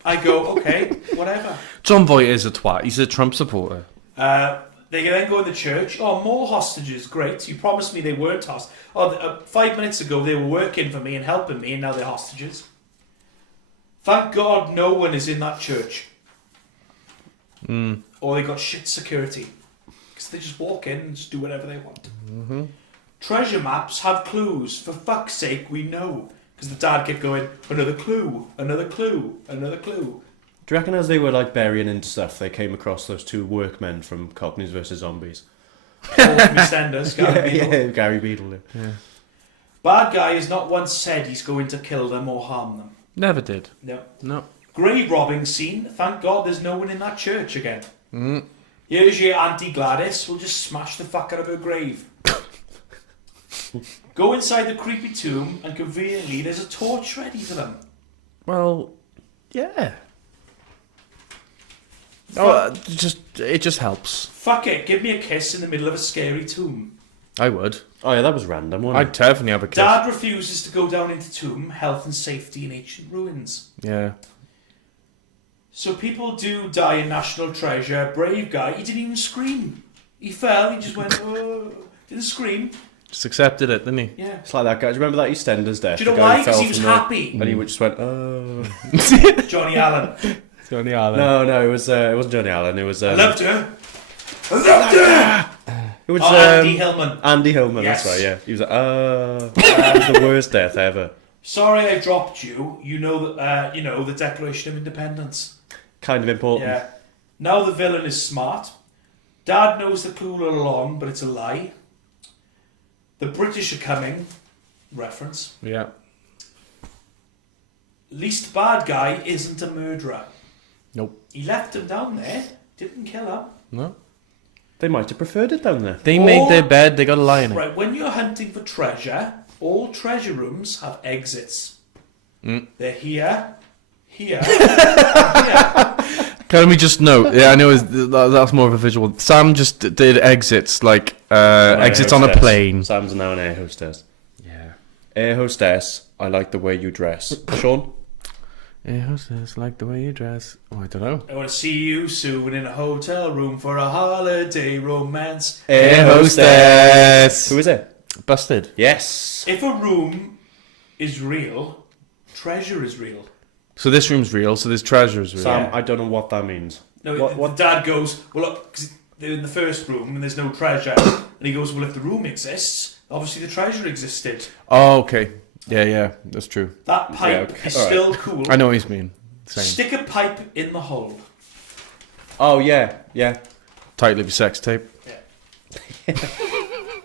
I go, okay, whatever. John Voight is a twat. He's a Trump supporter. They then go in the church. Oh, more hostages. Great. You promised me they weren't hostages. Oh, 5 minutes ago they were working for me and helping me, and now they're hostages. Thank God no one is in that church. Or they got shit security. Because they just walk in and just do whatever they want. Treasure maps have clues. For fuck's sake, we know. Because the dad kept going, another clue, another clue, another clue. Do you reckon as they were like burying into stuff, they came across those two workmen from Cockneys vs Zombies? All from EastEnders, Gary Beadle. Yeah, Gary Beadle. Yeah. Bad guy has not once said he's going to kill them or harm them. Never did. No. No. Grave robbing scene. Thank God there's no one in that church again. Here's your Auntie Gladys. We'll just smash the fuck out of her grave. Go inside the creepy tomb and conveniently there's a torch ready for them. Well, yeah. Oh, it just helps. Fuck it. Give me a kiss in the middle of a scary tomb. I would. Oh yeah, that was random, wasn't I'd definitely have a kiss. Dad refuses to go down into tomb, health and safety in ancient ruins. Yeah. So people do die in National Treasure. Brave guy, he didn't even scream. He fell, he just went, oh, didn't scream. Just accepted it, didn't he? Yeah. It's like that guy. Do you remember that EastEnders death? Do you know The guy why? who Because fell he was from the- happy. And he just went, oh. Johnny Allen. Johnny Allen. No, it wasn't Johnny Allen. It was. I loved her. I loved her! It was Andy Hillman. Andy Hillman, Yes. that's right, yeah. He was like, that was the worst death ever. Sorry I dropped you. You know the Declaration of Independence. Kind of important. Yeah. Now the villain is smart. Dad knows the clue all along, but it's a lie. The British are coming. Reference. Yeah. Least bad guy isn't a murderer. Nope. He left him down there. Didn't kill him. No. They might have preferred it down there. They made their bed, they got a lie in it. Right, when you're hunting for treasure, all treasure rooms have exits. They're here, here, here. Can we just note? Yeah, I know that's more of a visual. Sam just did exits, like exits on a plane. Sam's now an air hostess. Yeah. Air hostess, I like the way you dress. Sean? Air hostess, like the way you dress. Oh, I don't know. I want to see you soon in a hotel room for a holiday romance. Air hostess. Who is it? Busted. Yes. If a room is real, treasure is real. So this room's real, so this treasure's real. Sam, I don't know what that means. No, What? Dad goes, well, look, 'cause they're in the first room and there's no treasure. And he goes, well, if the room exists, obviously the treasure existed. Oh, okay. Yeah, that's true. That pipe okay. is All right. still cool. I know what you mean. Same. Stick a pipe in the hole. Oh, yeah. Tight lippy sex tape.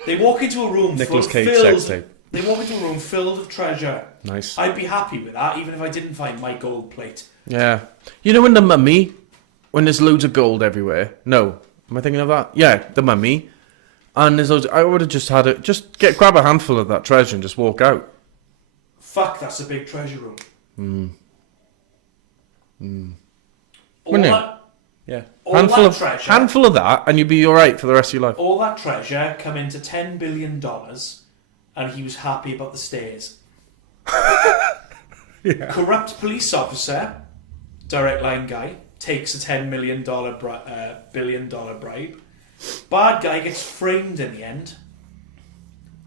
They walk into a room Nicolas Cage filled. sex tape. They walk into a room filled with treasure. Nice. I'd be happy with that, even if I didn't find my gold plate. Yeah. You know in The Mummy, when there's loads of gold everywhere? No. Am I thinking of that? Yeah, The Mummy. And there's loads, I would have just had it, grab a handful of that treasure and just walk out. Fuck, that's a big treasure room. All Wouldn't it? that, Yeah. all Handful that treasure, handful of that and you'd be alright for the rest of your life. all that treasure come into $10 billion, and he was happy about the stairs. Corrupt police officer, direct line guy, takes a $10 billion bribe. Bad guy gets framed in the end.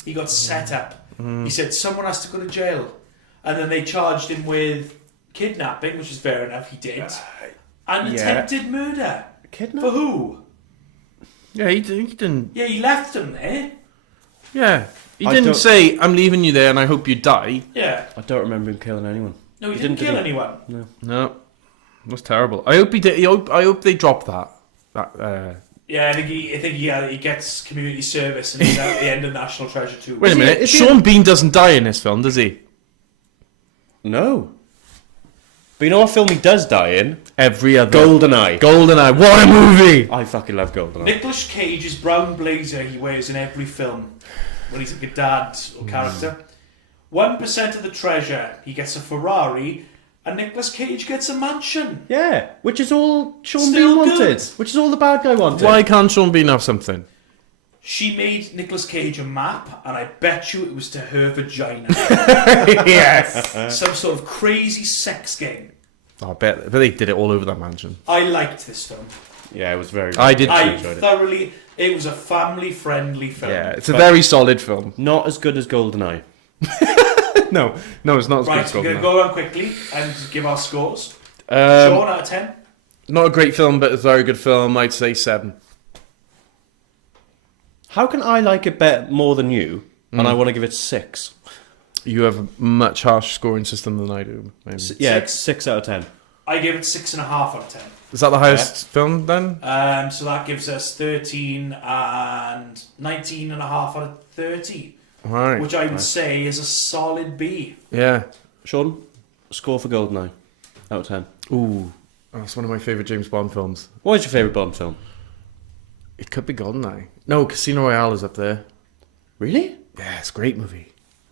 He got set up. He said someone has to go to jail, and then they charged him with kidnapping, which is fair enough. He did, and attempted murder. Kidnap? For who? Yeah, he didn't. Yeah, he left him there. Yeah. He I didn't don't- say, I'm leaving you there and I hope you die. Yeah. I don't remember him killing anyone. No, he didn't kill anyone. No. That's terrible. I hope he did. I hope they dropped that. Yeah, I think he gets community service, and he's at the end of National Treasure too. Wait a minute. Sean Bean doesn't die in this film, does he? No. But you know what film he does die in? Every other. GoldenEye. GoldenEye. What a movie! I fucking love GoldenEye. Nicolas Cage's brown blazer he wears in every film when he's like a dad or character. 1% of the treasure, he gets a Ferrari, and Nicolas Cage gets a mansion. Yeah, which is all Sean Still Bean wanted. good. Which is all the bad guy wanted. Why can't Sean Bean have something? She made Nicolas Cage a map, and I bet you it was to her vagina. Yes. Some sort of crazy sex game. Oh, I bet they did it all over that mansion. I liked this film. Yeah, it was very. I did I too. thoroughly. It was a family-friendly film. Yeah, it's a very solid film. Not as good as GoldenEye. No, it's not as Right, good we're as going to GoldenEye. go around quickly and give our scores. Um, Sean, out of 10? Not a great film, but a very good film. I'd say 7. How can I like it more than you, and I want to give it 6? You have a much harsher scoring system than I do. Maybe. Yeah, 6? 6 out of 10. I give it 6.5 out of 10. Is that the highest film then? So that gives us 13 and 19.5 out of 30, Right. which I would say is a solid B. Yeah. Sean, score for GoldenEye out of 10. Ooh, that's one of my favourite James Bond films. What is your favourite Bond film? It could be GoldenEye. No, Casino Royale is up there. Really? Yeah, it's a great movie.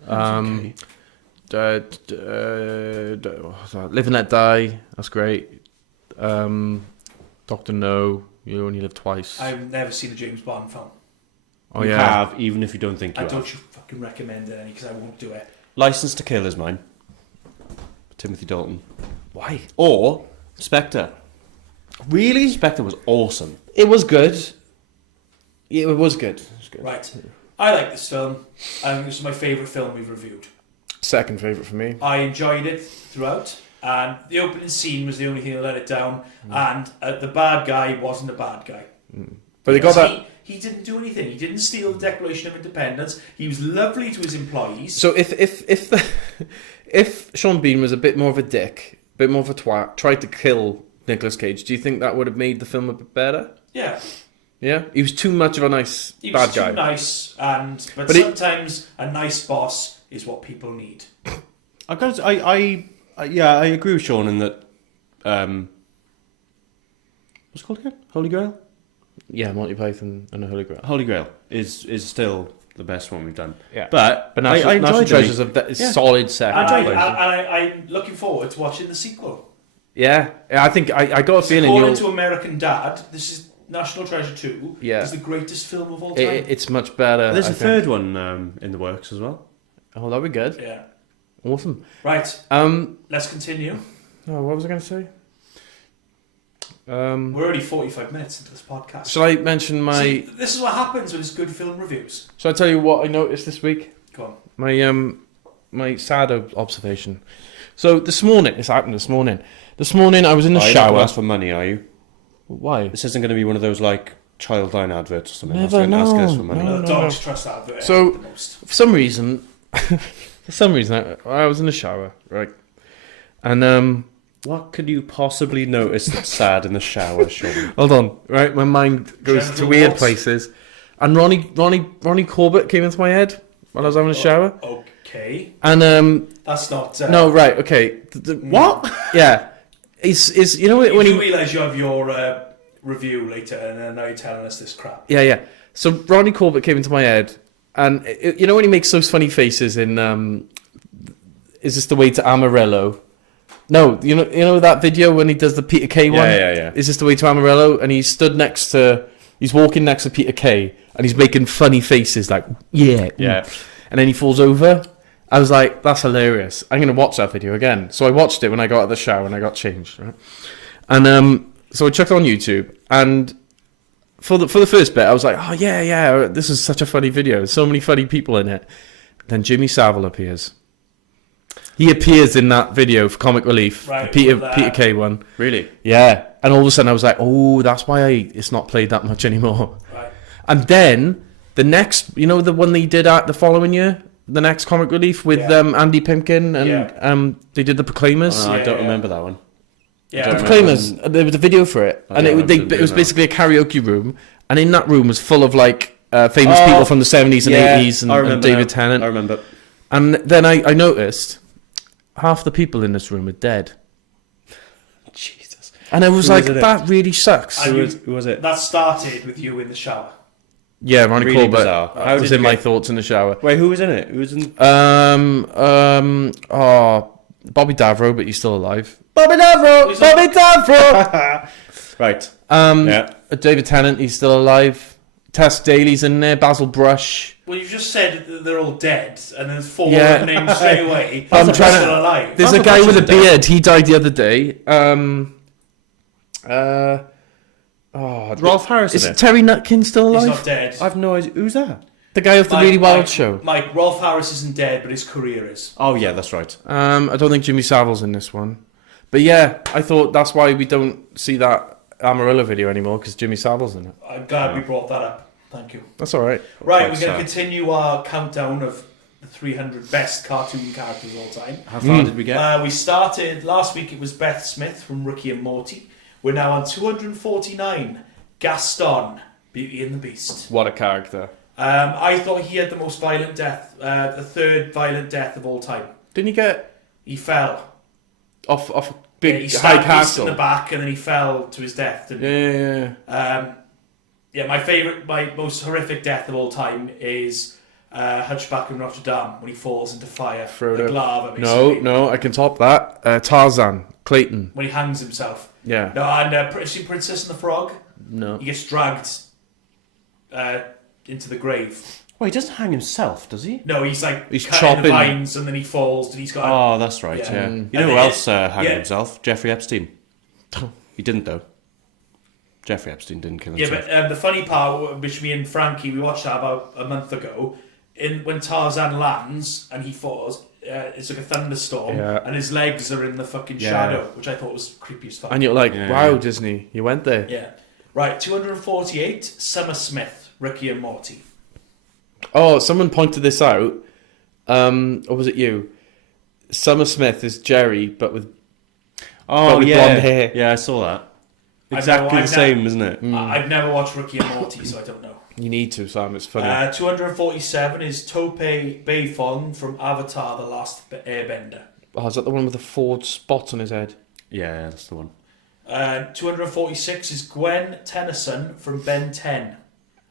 Okay. Live and Let Die. That's great. Doctor No. You Only Live Twice. I've never seen a James Bond film. Oh You yeah. have, even if you don't think you I have. don't you fucking recommend it any because I won't do it. License to Kill is mine. Timothy Dalton. Why? Or Spectre. Really? Spectre was awesome. It was good. Yeah, it was good. Right. I like this film. I think this is my favourite film we've reviewed. Second favourite for me. I enjoyed it throughout, and the opening scene was the only thing that let it down, and the bad guy wasn't a bad guy. But they got that. he didn't do anything. He didn't steal the Declaration of Independence. He was lovely to his employees. So if Sean Bean was a bit more of a dick, a bit more of a twat, tried to kill Nicolas Cage, do you think that would have made the film a bit better? Yeah. Yeah? He was too much of a nice He bad was guy. too nice, but sometimes a nice boss is what people need. I agree with Sean in that. What's it called again? Holy Grail. Yeah, Monty Python and the Holy Grail. Holy Grail is still the best one we've done. Yeah. But National, I enjoyed National it. Treasures of a solid second. I'm looking forward to watching the sequel. Yeah, I think I got a feeling According to American Dad, this is National Treasure 2. Yeah. Is the greatest film of all time. it's much better. There's I a think. third one in the works as well. Oh, that'd be good. Yeah. Awesome. Right. Let's continue. Oh, what was I going to say? We're already 45 minutes into this podcast. Shall I mention my? See, this is what happens when it's good film reviews. Shall I tell you what I noticed this week? Go on. My sad observation. So this morning, this happened this morning. This morning I was in the You're not shower. gonna ask for money, are you? Why? This isn't going to be one of those like child line adverts or something. Never, Ask us no, for money. no. Dogs trust that advert So- the most. For some reason, I was in the shower, right? And What could you possibly notice that's sad in the shower, Sean? hold on, right? My mind goes Genital to weird warts? places. And Ronnie Corbett came into my head while I was having a shower. Okay. And That's not... no, right, okay. What? Yeah. Is you know when you he do realise you have your review later and then now you're telling us this crap. Yeah. So Ronnie Corbett came into my head, and you know when he makes those funny faces in "Is This the Way to Amarillo?" No, you know that video when he does the Peter Kay one. Yeah. Is this the way to Amarillo? And he's walking next to Peter Kay, and he's making funny faces like yeah. And then he falls over. I was like, that's hilarious. I'm going to watch that video again. So I watched it when I got out of the shower and I got changed, right? And so I checked on YouTube, and for the first bit, I was like, oh, yeah, this is such a funny video. There's so many funny people in it. Then Jimmy Savile appears. He appears in that video for Comic Relief, Right, the with Peter Kay one. Really? Yeah. And all of a sudden I was like, oh, that's why it's not played that much anymore. Right. And then the next, the one that he did the following year, the next Comic Relief with Andy Pimkin, and they did the Proclaimers. I don't remember that one. Yeah. The Proclaimers, there was a video for it, and it was basically a karaoke room, and in that room was full of like famous people from the 70s and 80s, and David Tennant. I remember. And then I noticed half the people in this room are dead. Jesus. And I was Who like, was it? that really sucks. And Who was it? That started with you in the shower. Yeah, Ronnie Really Corbett. bizarre. How was did in you my get- thoughts in the shower. Wait, who was in it? Who was in? Bobby Davro, but he's still alive. Bobby Davro! Right. David Tennant, he's still alive. Tess Daly's in there. Basil Brush. Well, you just said that they're all dead, and there's 4 Yeah. names straight away. I'm They're trying to- still alive. There's a Basil guy Brush with a is dead. beard. He died the other day. Rolf Harris Is in it? Terry Nutkin still He's alive? not dead. I've no idea. Who's that? The guy off the Really Wild Show. Mike, Rolf Harris isn't dead, but his career is. Oh yeah, that's right. I don't think Jimmy Savile's in this one. But yeah, I thought that's why we don't see that Amarillo video anymore, because Jimmy Savile's in it. I'm glad we brought that up. Thank you. That's all right. Right, Quite we're going to sad. continue our countdown of the 300 best cartoon characters of all time. How far did we get? We started last week. It was Beth Smith from Ricky and Morty. We're now on 249. Gaston, Beauty and the Beast. What a character. I thought he had the most violent death, the third violent death of all time. Didn't he get He fell. off a He big high stabbed Beast castle? in the back, and then he fell to his death. Didn't he? Yeah. My most horrific death of all time is Hunchback of Notre Dame when he falls into fire, Frodo. like lava. Basically. No, I can top that. Tarzan, Clayton. When he hangs himself. Yeah. No, and Princess and the Frog. No. He gets dragged into the grave. Well, he doesn't hang himself, does he? No, he's He's cutting the chopping. vines, and then he falls, and he's got. Oh, that's right. Yeah. Yeah. Mm. You know And who then else hanged yeah. himself? Jeffrey Epstein. He didn't though. Jeffrey Epstein didn't kill Yeah, himself. but the funny part, which me and Frankie, we watched that about a month ago, when Tarzan lands and he falls, it's like a thunderstorm, Yeah. and his legs are in the fucking Yeah. shadow, which I thought was creepy as fuck. And you're like, Yeah. wow, Disney, you went there. Yeah. Right, 248, Summer Smith Ricky and Morty. Oh, someone pointed this out. Or was it you? Summer Smith is Jerry, but with blonde hair. Yeah, I saw that. Exactly the same, isn't it? I've never watched Ricky and Morty, so I don't know. You need to, Sam. It's funny. 247 is Tope Bayfong from Avatar: The Last Airbender. Oh, is that the one with the Ford spot on his head? Yeah, that's the one. 246 is Gwen Tennyson from Ben 10,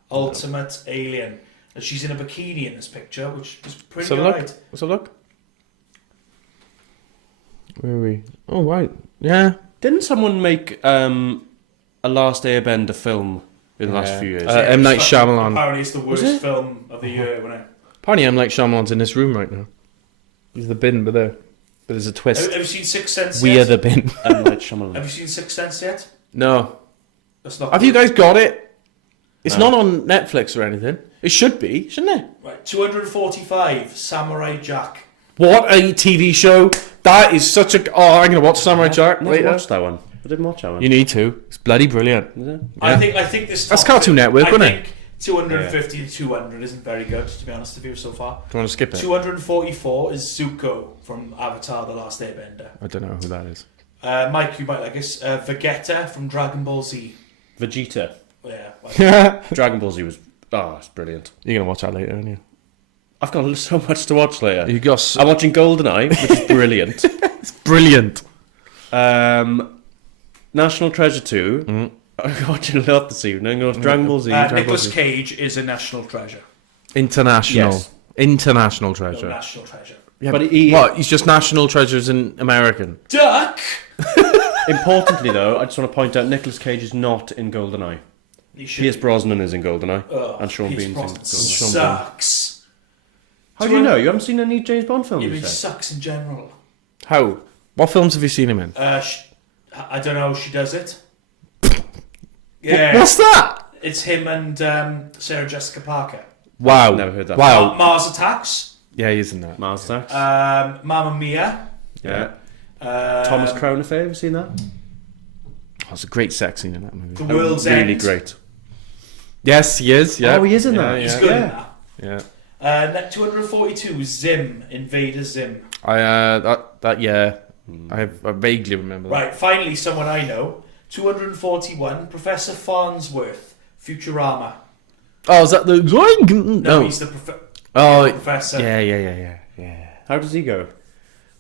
Ultimate Alien. And she's in a bikini in this picture, which is pretty alright. Let's have a look. Where are we? Oh, right. Yeah. Didn't someone make a Last Airbender film in the last few years? M. Night Shyamalan. Apparently it's the worst film of the year, wasn't it? Apparently M. Night Shyamalan's in this room right now. He's the bin, but there's a twist. Have you seen Sixth Sense We yet? are the bin. M. Night Shyamalan. Have you seen Sixth Sense yet? No. That's not Have you guys got it? It's not on Netflix or anything. It should be, shouldn't it? Right, 245, Samurai Jack. What a TV show. That is such a... Oh, I'm going to watch Samurai Jack Never later. watched that one. I didn't watch that one. You need to. It's bloody brilliant. Is it? I think this... That's Cartoon Network, I wasn't think 250 to 200 isn't very good, to be honest with you, so far. Do you want to skip it? 244 is Zuko from Avatar: The Last Airbender. I don't know who that is. Mike, you might like this. Vegeta from Dragon Ball Z. Vegeta. Yeah. Like, Dragon Ball Z was... Oh, it's brilliant. You're going to watch that later, aren't you? I've got so much to watch later. You got... I'm watching GoldenEye, which is brilliant. It's brilliant. National Treasure 2. I'm watching a lot this evening. I'm going to Dragon Ball Z. Nicolas Cage is a national treasure. International. Yes. International treasure. No, national treasure. Yeah, But he- what? He's just national treasures in American. Duck! Importantly, though, I just want to point out Nicolas Cage is not in GoldenEye. You should. Pierce Brosnan is in GoldenEye. Oh, and Sean Pierce Bean's in Brosnan GoldenEye. sucks. How do you know? You haven't seen any James Bond films? Yeah, you he said? sucks in general. How? What films have you seen him in? I don't know. She does it. Yeah. What's that? It's him and Sarah Jessica Parker. Wow. Never heard that. Wow. Mars Attacks. Yeah, he is in that. Mars Attacks. Mamma Mia. Yeah. Thomas Crown Affair, have you seen that? Oh, it's a great sex scene in that movie. The World's Really End. great. Yes, he is. Yeah. Oh, he is in that? He's Yeah. good in that. Yeah. 242 Zim, Invader Zim. Yeah. I vaguely remember that. Right, finally someone I know. 241 Professor Farnsworth, Futurama. Oh, is that the... No, he's the professor. Yeah. How does he go?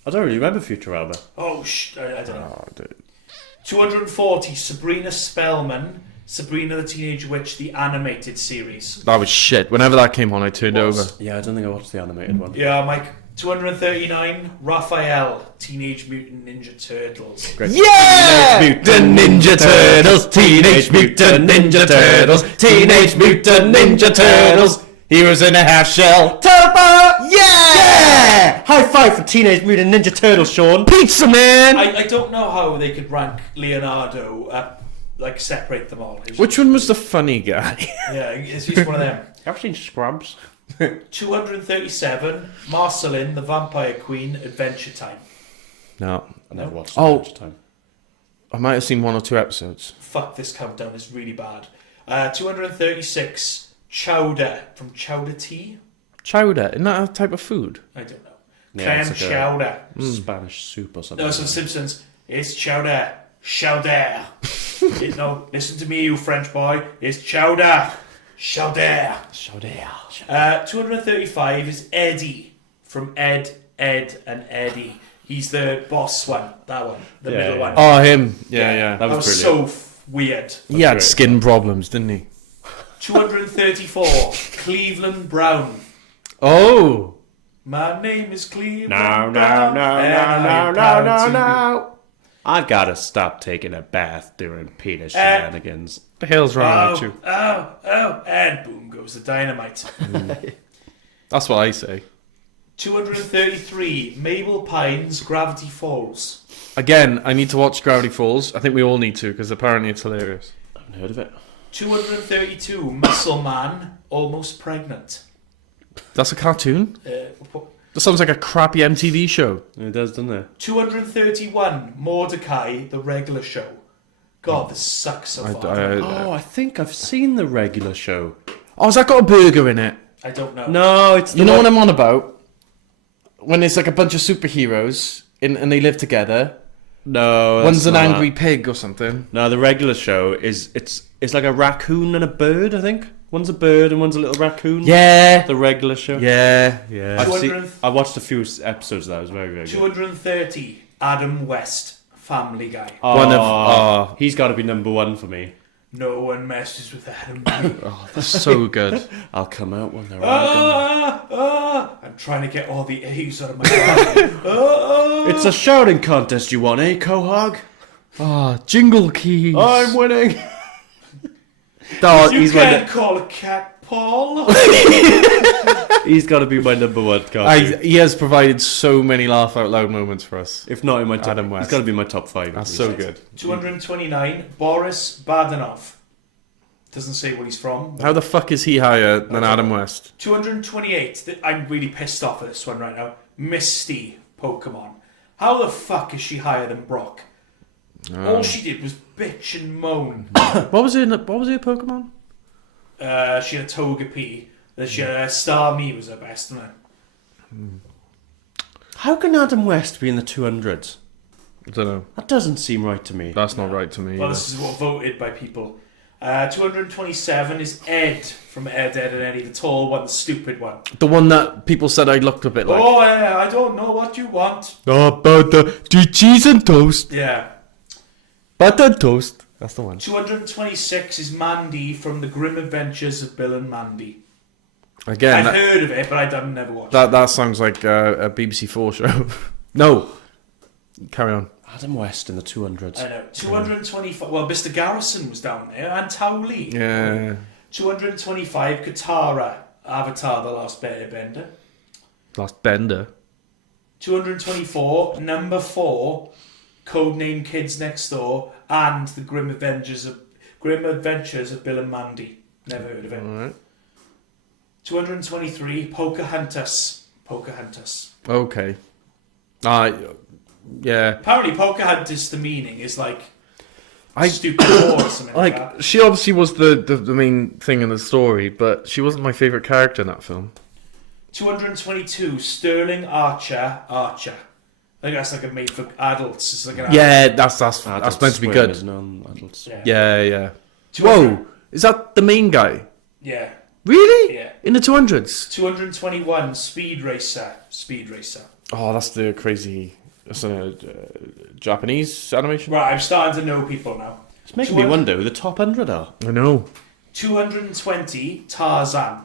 I don't really remember Futurama. Oh, I don't know. Oh, dude. 240 Sabrina Spellman, Sabrina the Teenage Witch, the animated series. That was shit. Whenever that came on, I turned over. Yeah, I don't think I watched the animated one. Yeah, Mike. 239 Raphael, Teenage Mutant Ninja Turtles. Great. Yeah! Mutant Ninja Turtles, Teenage Mutant Ninja Turtles, Teenage Mutant Ninja Turtles. Heroes in a half shell. Turbo! Yeah! High five for Teenage Mutant Ninja Turtles, Sean. Pizza Man. I don't know how they could rank Leonardo up, like separate them all. Which one was the funny guy? Yeah, he's one of them. I've seen Scrubs. 237 Marceline, the Vampire Queen, Adventure Time. No. I never watched Oh. Adventure Time. I might have seen 1 or 2 episodes. Fuck, this countdown is really bad. 236 Chowder from Chowder Tea. Chowder, isn't that a type of food? I don't know. Yeah, Clam it's like a- chowder. Spanish soup or something. No, some Simpsons. It's chowder. Chowder. No, listen to me, you French boy. It's chowder. Chowder. 235 is Eddie from Ed, and Eddie. He's the boss one. That one. The middle one. Oh, him. Yeah. That That was was brilliant. so weird. He had great. skin problems, didn't he? 234 Cleveland Brown. Oh. My name is Cleveland No. Brown. and I'm proud to be- I've got to stop taking a bath during penis shenanigans. The hell's wrong with you? Oh, and boom goes the dynamite. That's what I say. 233 Mabel Pines, Gravity Falls. Again, I need to watch Gravity Falls. I think we all need to, because apparently it's hilarious. I haven't heard of it. 232 Muscle Man, Almost Pregnant. That's a cartoon? Uh, That sounds like a crappy MTV show. It does, doesn't it? 231 Mordecai, The Regular Show. God, this sucks so far. Oh, I think I've seen the regular show. Oh, has that got a burger in it? I don't know. No, it's You know what I'm on about? When it's like a bunch of superheroes and they live together. No, One's an not angry that. pig or something. No, the regular show is it's like a raccoon and a bird. I think one's a bird and one's a little raccoon. Yeah. The regular show. Yeah. I watched a few episodes of that. It was very, very good. 230. Adam West, Family Guy. He's got to be number one for me. No one messes with Adam. That's so good. I'll come out when they're all I'm trying to get all the A's out of my body. It's a shouting contest you want, eh, Quahog? Jingle keys. I'm winning. You can't call a cat Paul. He's got to be my number one, can't he? He has provided so many laugh out loud moments for us. If not in my top, Adam West. he's got to be my top 5. That's so good. 229. Boris Badenov. Doesn't say what he's from. How the fuck is he higher than Adam West? 228. I'm really pissed off at this one right now. Misty Pokemon. How the fuck is she higher than Brock? All she did was bitch and moan. What was her Pokemon? She had a Togepi. Then she had a Starmie was her best, wasn't it? How can Adam West be in the 200s? I don't know. That doesn't seem right to me. That's not right to me. Well, either. this is what voted by people. 227 is Ed from Ed, Edd and Eddy, the tall one, the stupid one. The one that people said I looked a bit like. Oh, I don't know what you want. About the cheese and toast. Yeah. Butter and toast. That's the one. 226 is Mandy from the Grim Adventures of Bill and Mandy. Again, I've heard of it, but I've never watched it. that sounds like a BBC 4 show. No. Carry on. Adam West in the 200s. I know. 225. Well, Mr. Garrison was down there, and Towley. Yeah. 225, Katara, Avatar: The Last Airbender. Last Bender. 224, number 4, Codename Kids Next Door, and the Grim Adventures of Bill and Mandy. Never heard of it. Alright. 223, Pocahontas. Pocahontas. Okay. Yeah. Apparently, Pocahontas, the meaning is like stupid whore or something like that. She obviously was the main thing in the story, but she wasn't my favourite character in that film. 222, Sterling Archer. I think that's like a made for adults. It's like an that's meant to be good. Adults. Yeah. 200 Whoa, is that the main guy? Yeah. Really? Yeah. In the 200s? 221, Speed Racer. Oh, that's the crazy... That's a Japanese animation? Right, I'm starting to know people now. It's making me wonder who the top 100 are. I know. 220, Tarzan.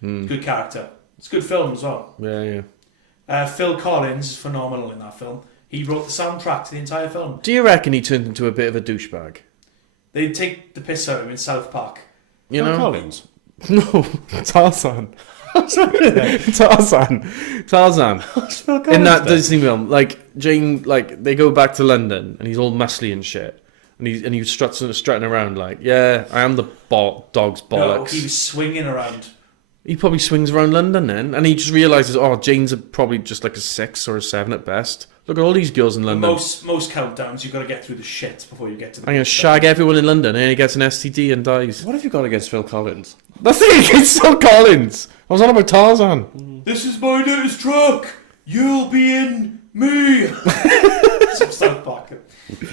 Good character. It's a good film as well. Yeah. Phil Collins is phenomenal in that film. He wrote the soundtrack to the entire film. Do you reckon he turned into a bit of a douchebag? They take the piss out of him in South Park. You Phil know? Collins? No, Tarzan. Tarzan. In that Disney film, like Jane, like they go back to London and he's all muscly and shit, and he's strutting around like, yeah, I am the dog's bollocks. No, he was swinging around. He probably swings around London then, and he just realizes, oh, Jane's probably just like a 6 or a 7 at best. Look at all these girls in London. Most countdowns, you've got to get through the shit before you get to the... I'm going to shag everyone in London, and he gets an STD and dies. What have you got against Phil Collins? That's the thing, it's Phil Collins. I was on about Tarzan. This is my latest truck. You'll be in me. Some South Park.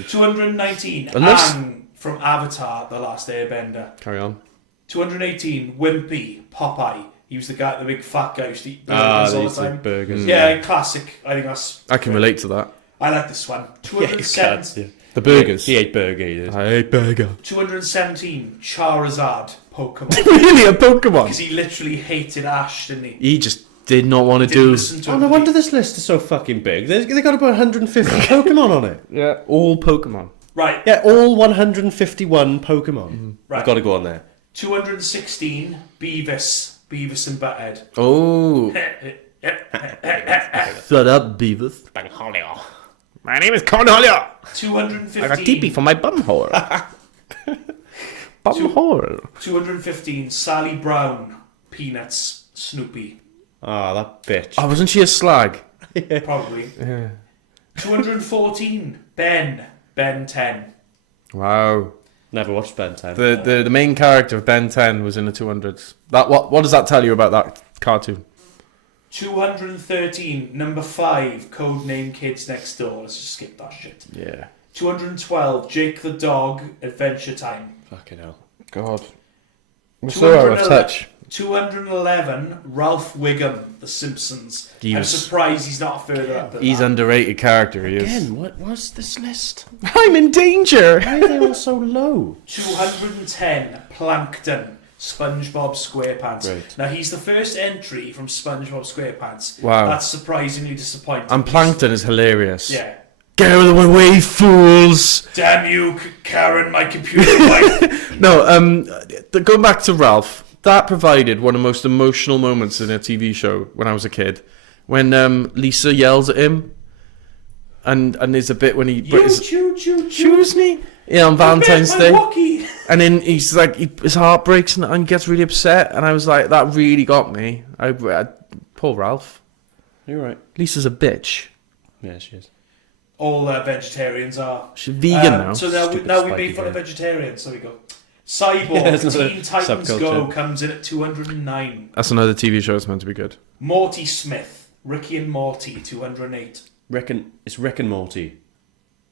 219. Aang from Avatar: The Last Airbender. Carry on. 218. Wimpy Popeye. He was the big fat guy who used to eat Ah, burgers all these the time. burgers. Yeah, classic. I think that's... I can relate to that. I like this one. 217. The burgers. He ate burger, he did. I ate burger. 217. Charizard Pokemon. Really, a Pokemon? Because he literally hated Ash, didn't he? He just did not want to Didn't do... listen to Oh, him, no did wonder he? this list is so fucking big. They got about 150 Pokemon on it. Yeah, all Pokemon. Right. Yeah, all 151 Pokemon. Right. I've got to go on there. 216. Beavis and Butthead. Oh. Shut up, Beavis. My name is Cornholio. 215. I got teepee for my bumhole. Bumhole. 215. Sally Brown. Peanuts. Snoopy. Ah, that bitch. Oh, wasn't she a slag? Probably. Yeah. 214. Ben 10. Wow. Never watched Ben 10. The main character of Ben 10 was in the 200s. What does that tell you about that cartoon? 213, number 5, Codename Kids Next Door. Let's just skip that shit. Yeah. 212, Jake the Dog, Adventure Time. Fucking hell. God. We're so out of touch. 211, Ralph Wiggum, The Simpsons. I'm was- surprised he's not further up than He's that. underrated character, he is. Again, what was this list? I'm in danger! Why are they all so low? 210, Plankton, SpongeBob SquarePants. Right. Now, he's the first entry from SpongeBob SquarePants. Wow. That's surprisingly disappointing. And Plankton is hilarious. Yeah. Get out of the way, fools! Damn you, Karen, my computer wife. No, going back to Ralph, that provided one of the most emotional moments in a TV show when I was a kid. When Lisa yells at him, and there's a bit when he... Choose me? Yeah, on Valentine's Day. Walkie. And then he's like, his heart breaks and gets really upset. And I was like, that really got me. Poor Ralph. You're right. Lisa's a bitch. Yeah, she is. All vegetarians are. She's vegan now. So Stupid now we spiky made fun of girl. vegetarians. So we go. Cyborg, Yeah, there's another Teen Titans Go subculture. comes in at 209. That's another TV show that's meant to be good. Morty Smith, Ricky and Morty, 208. It's Rick and Morty.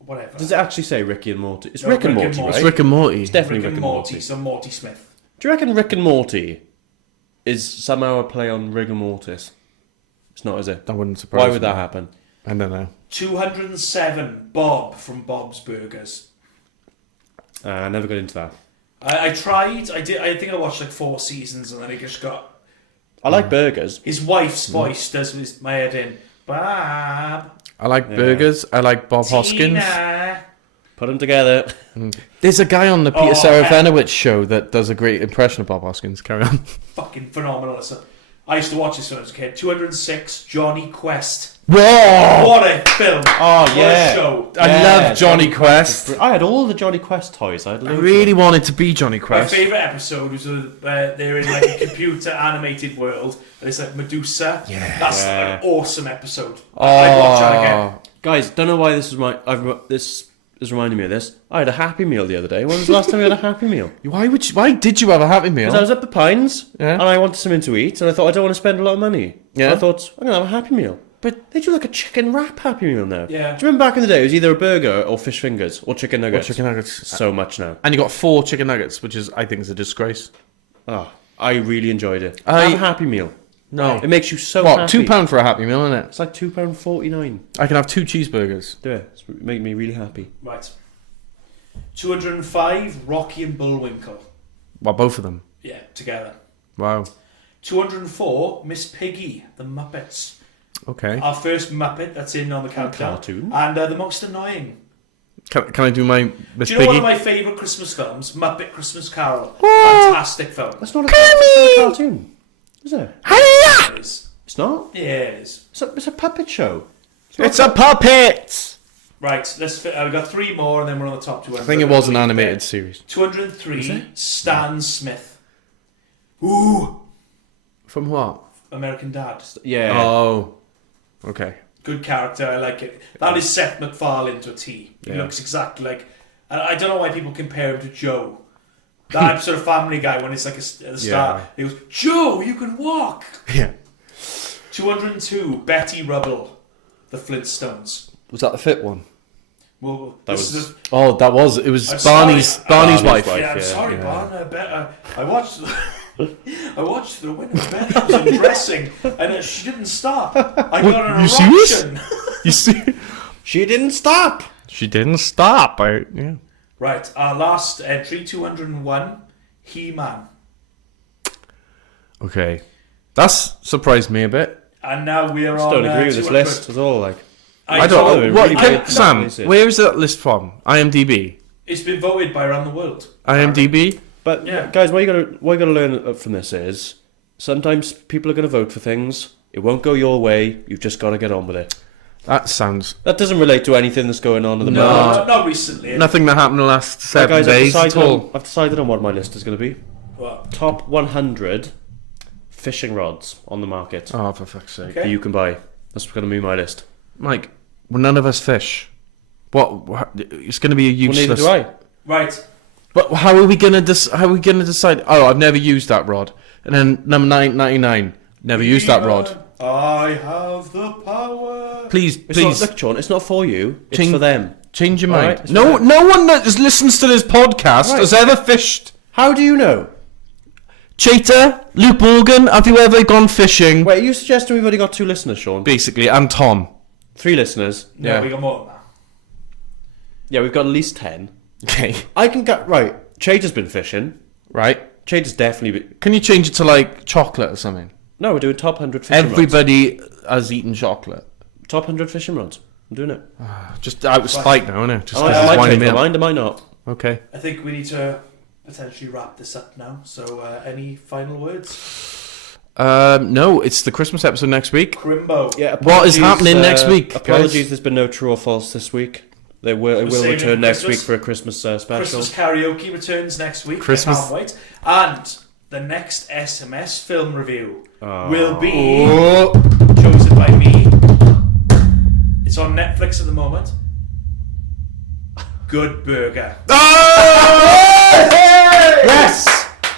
Whatever. Does it actually say Ricky and Morty? It's No, Rick and Rick and Morty, Morty. It's right? Rick and Morty. It's definitely Rick and Morty, so Morty Smith. Do you reckon Rick and Morty is somehow a play on rigor mortis? It's not, is it? That wouldn't surprise Why me. would that happen? I don't know. 207, Bob from Bob's Burgers. I never got into that. I tried. I think I watched like 4 seasons and then it just got... I like burgers. His wife's voice does my head in. Bob. I like burgers. I like Bob Hoskins. Tina. Put them together. There's a guy on the Peter Oh, Serafinowicz show that does a great impression of Bob Hoskins. Carry on. Fucking phenomenal. So, I used to watch this when I was a kid. 206, Johnny Quest. Whoa! What a film. Oh, What yeah. a show. I Yeah, love Johnny Quest. I had all the Johnny Quest toys. I had I loads really of wanted to be Johnny My Quest. favourite episode was they're in like a computer animated world and it's like Medusa. Yeah. That's Yeah. an awesome episode. I'd watch that again. Oh, Guys, don't know why this is this is reminding me of this. I had a Happy Meal the other day. When was the last time we had a Happy Meal? why did you have a Happy Meal? Because I was at the Pines Yeah. and I wanted something to eat and I thought I don't want to spend a lot of money. Yeah. So I thought I'm gonna have a Happy Meal. But they do like a chicken wrap Happy Meal now. Yeah. Do you remember back in the day it was either a burger or fish fingers or chicken Or nuggets? chicken nuggets. So much now. And you got 4 chicken nuggets, which is, I think, is a disgrace. Oh, I really enjoyed it. I- Have a Happy Meal. No. It makes you so What, happy. £2 for a Happy Meal, isn't it? It's like £2.49. I can have 2 cheeseburgers. Do it. It's make me really happy. Right. 205, Rocky and Bullwinkle. Well, both of them. Yeah, together. Wow. 204, Miss Piggy, The Muppets. Okay. Our first Muppet that's in on the countdown. cartoon. And the most annoying. Can I do my Miss Do you know one Piggy? of my favourite Christmas films? Muppet Christmas Carol. Fantastic film. That's not a cartoon, is it? It is. It's not. Yeah, it is. It's a puppet show. It's a puppet! Right, let's. We've got 3 more, and then we're on the top 200. I think it was an animated series. 203, Stan Smith. Ooh, From what? American Dad. Yeah. Oh. Okay. Good character, I like it. That is Seth MacFarlane to a T. He Yeah. looks exactly like. And I don't know why people compare him to Joe. That sort of Family Guy when it's like at the start. He goes, Joe, you can walk. Yeah. 202, Betty Rubble, The Flintstones. Was that the fit one? Well, That this was- is Oh, that was. It was I'm Barney's sorry. Barney's Barney's wife. yeah, I'm yeah, sorry, yeah. Barn. I watched. I watched the winner. Betty was undressing, and she didn't stop. I got an you serious? erection. You see? She didn't stop. She didn't stop. Yeah. Right, our last entry, 201, He-Man, Okay. That's surprised me a bit. and now we are I on. don't agree with this 200. list at all. Like, I thought- don't. What, really big Sam? places. Where is that list from? IMDb. It's been voted by around the world. IMDb. but Yeah. guys, what you gotta learn from this is sometimes people are gonna vote for things. It won't go your way. You've just got to get on with it. That sounds That doesn't relate to anything that's going on at the No. moment. Not recently. nothing that happened in the last 7 Guys, days at all. I've decided on what my list is going to be. What? Top 100 fishing rods on the market Oh, for fuck's sake, Okay. that you can buy. That's going to be my list. Mike. Well, none of us fish. What? It's going to be a Well, useless. neither do I. Right. But how are we gonna decide? Oh, I've never used that rod. And then number 999, never used that rod. I have the power. Please. Look, Sean, it's not for you. It's for them. Change your mind. Right, no one that listens to this podcast has ever fished. How do you know? Chater, Luke Morgan, have you ever gone fishing? Wait, are you suggesting we've only got 2 listeners, Sean? Basically, and Tom. 3 listeners. No, we got more than that. Yeah, we've got at least 10. Okay. I can get... Right, Chater's been fishing. Right. Chater's definitely been... Can you change it to like chocolate or something? No, we're doing top 100 fishing rods. Everybody has eaten chocolate. Top 100 fishing rods. I'm doing it. Just out of spite now, isn't it? Just I 'cause it's might winding change me my up. mind, I might not. Okay. I think we need to potentially wrap this up now. So, any final words? No, it's the Christmas episode next week. Crimbo. Yeah, What is happening next week, Apologies, guys? there's been no true or false this week. It will saving return next Christmas. week for a Christmas special. Christmas karaoke returns next week. Christmas. I can't wait. And the next SMS film review will be chosen by me. It's on Netflix at the moment. Good Burger. Yes!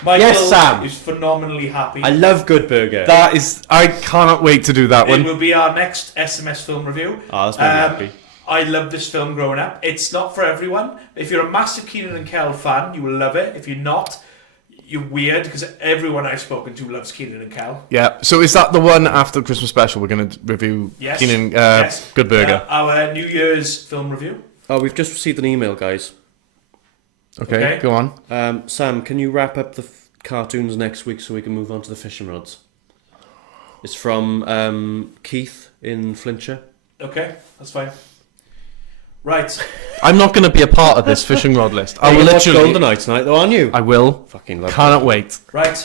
Michael Yes, Sam. is phenomenally happy. I love Good Burger. That is, I cannot wait to do that It one. will be our next SMS film review. Oh, that's very happy. I love this film growing up. It's not for everyone. If you're a massive Keenan and Kel fan, you will love it. If you're not, you're weird, because everyone I've spoken to loves Keenan and Kel. Yeah. So is that the one after the Christmas special? We're going to review Yes. Keenan, Yes. Good Burger. Our New Year's film review. Oh, we've just received an email, guys. Okay, go on. Sam, can you wrap up the cartoons next week so we can move on to the fishing rods? It's from Keith in Flintshire. Okay, that's fine. Right. I'm not going to be a part of this fishing rod list. I will You're gonna watch literally. Golden Eye tonight, though, aren't you? I will. Fucking love Cannot wait. Right.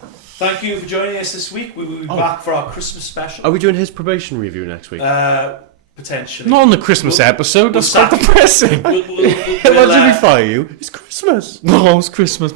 Thank you for joining us this week. We will be back for our Christmas special. Are we doing his probation review next week? Potentially. Not on the Christmas episode. That's quite depressing. We'll, What did we fire you? It's Christmas. No, it's Christmas.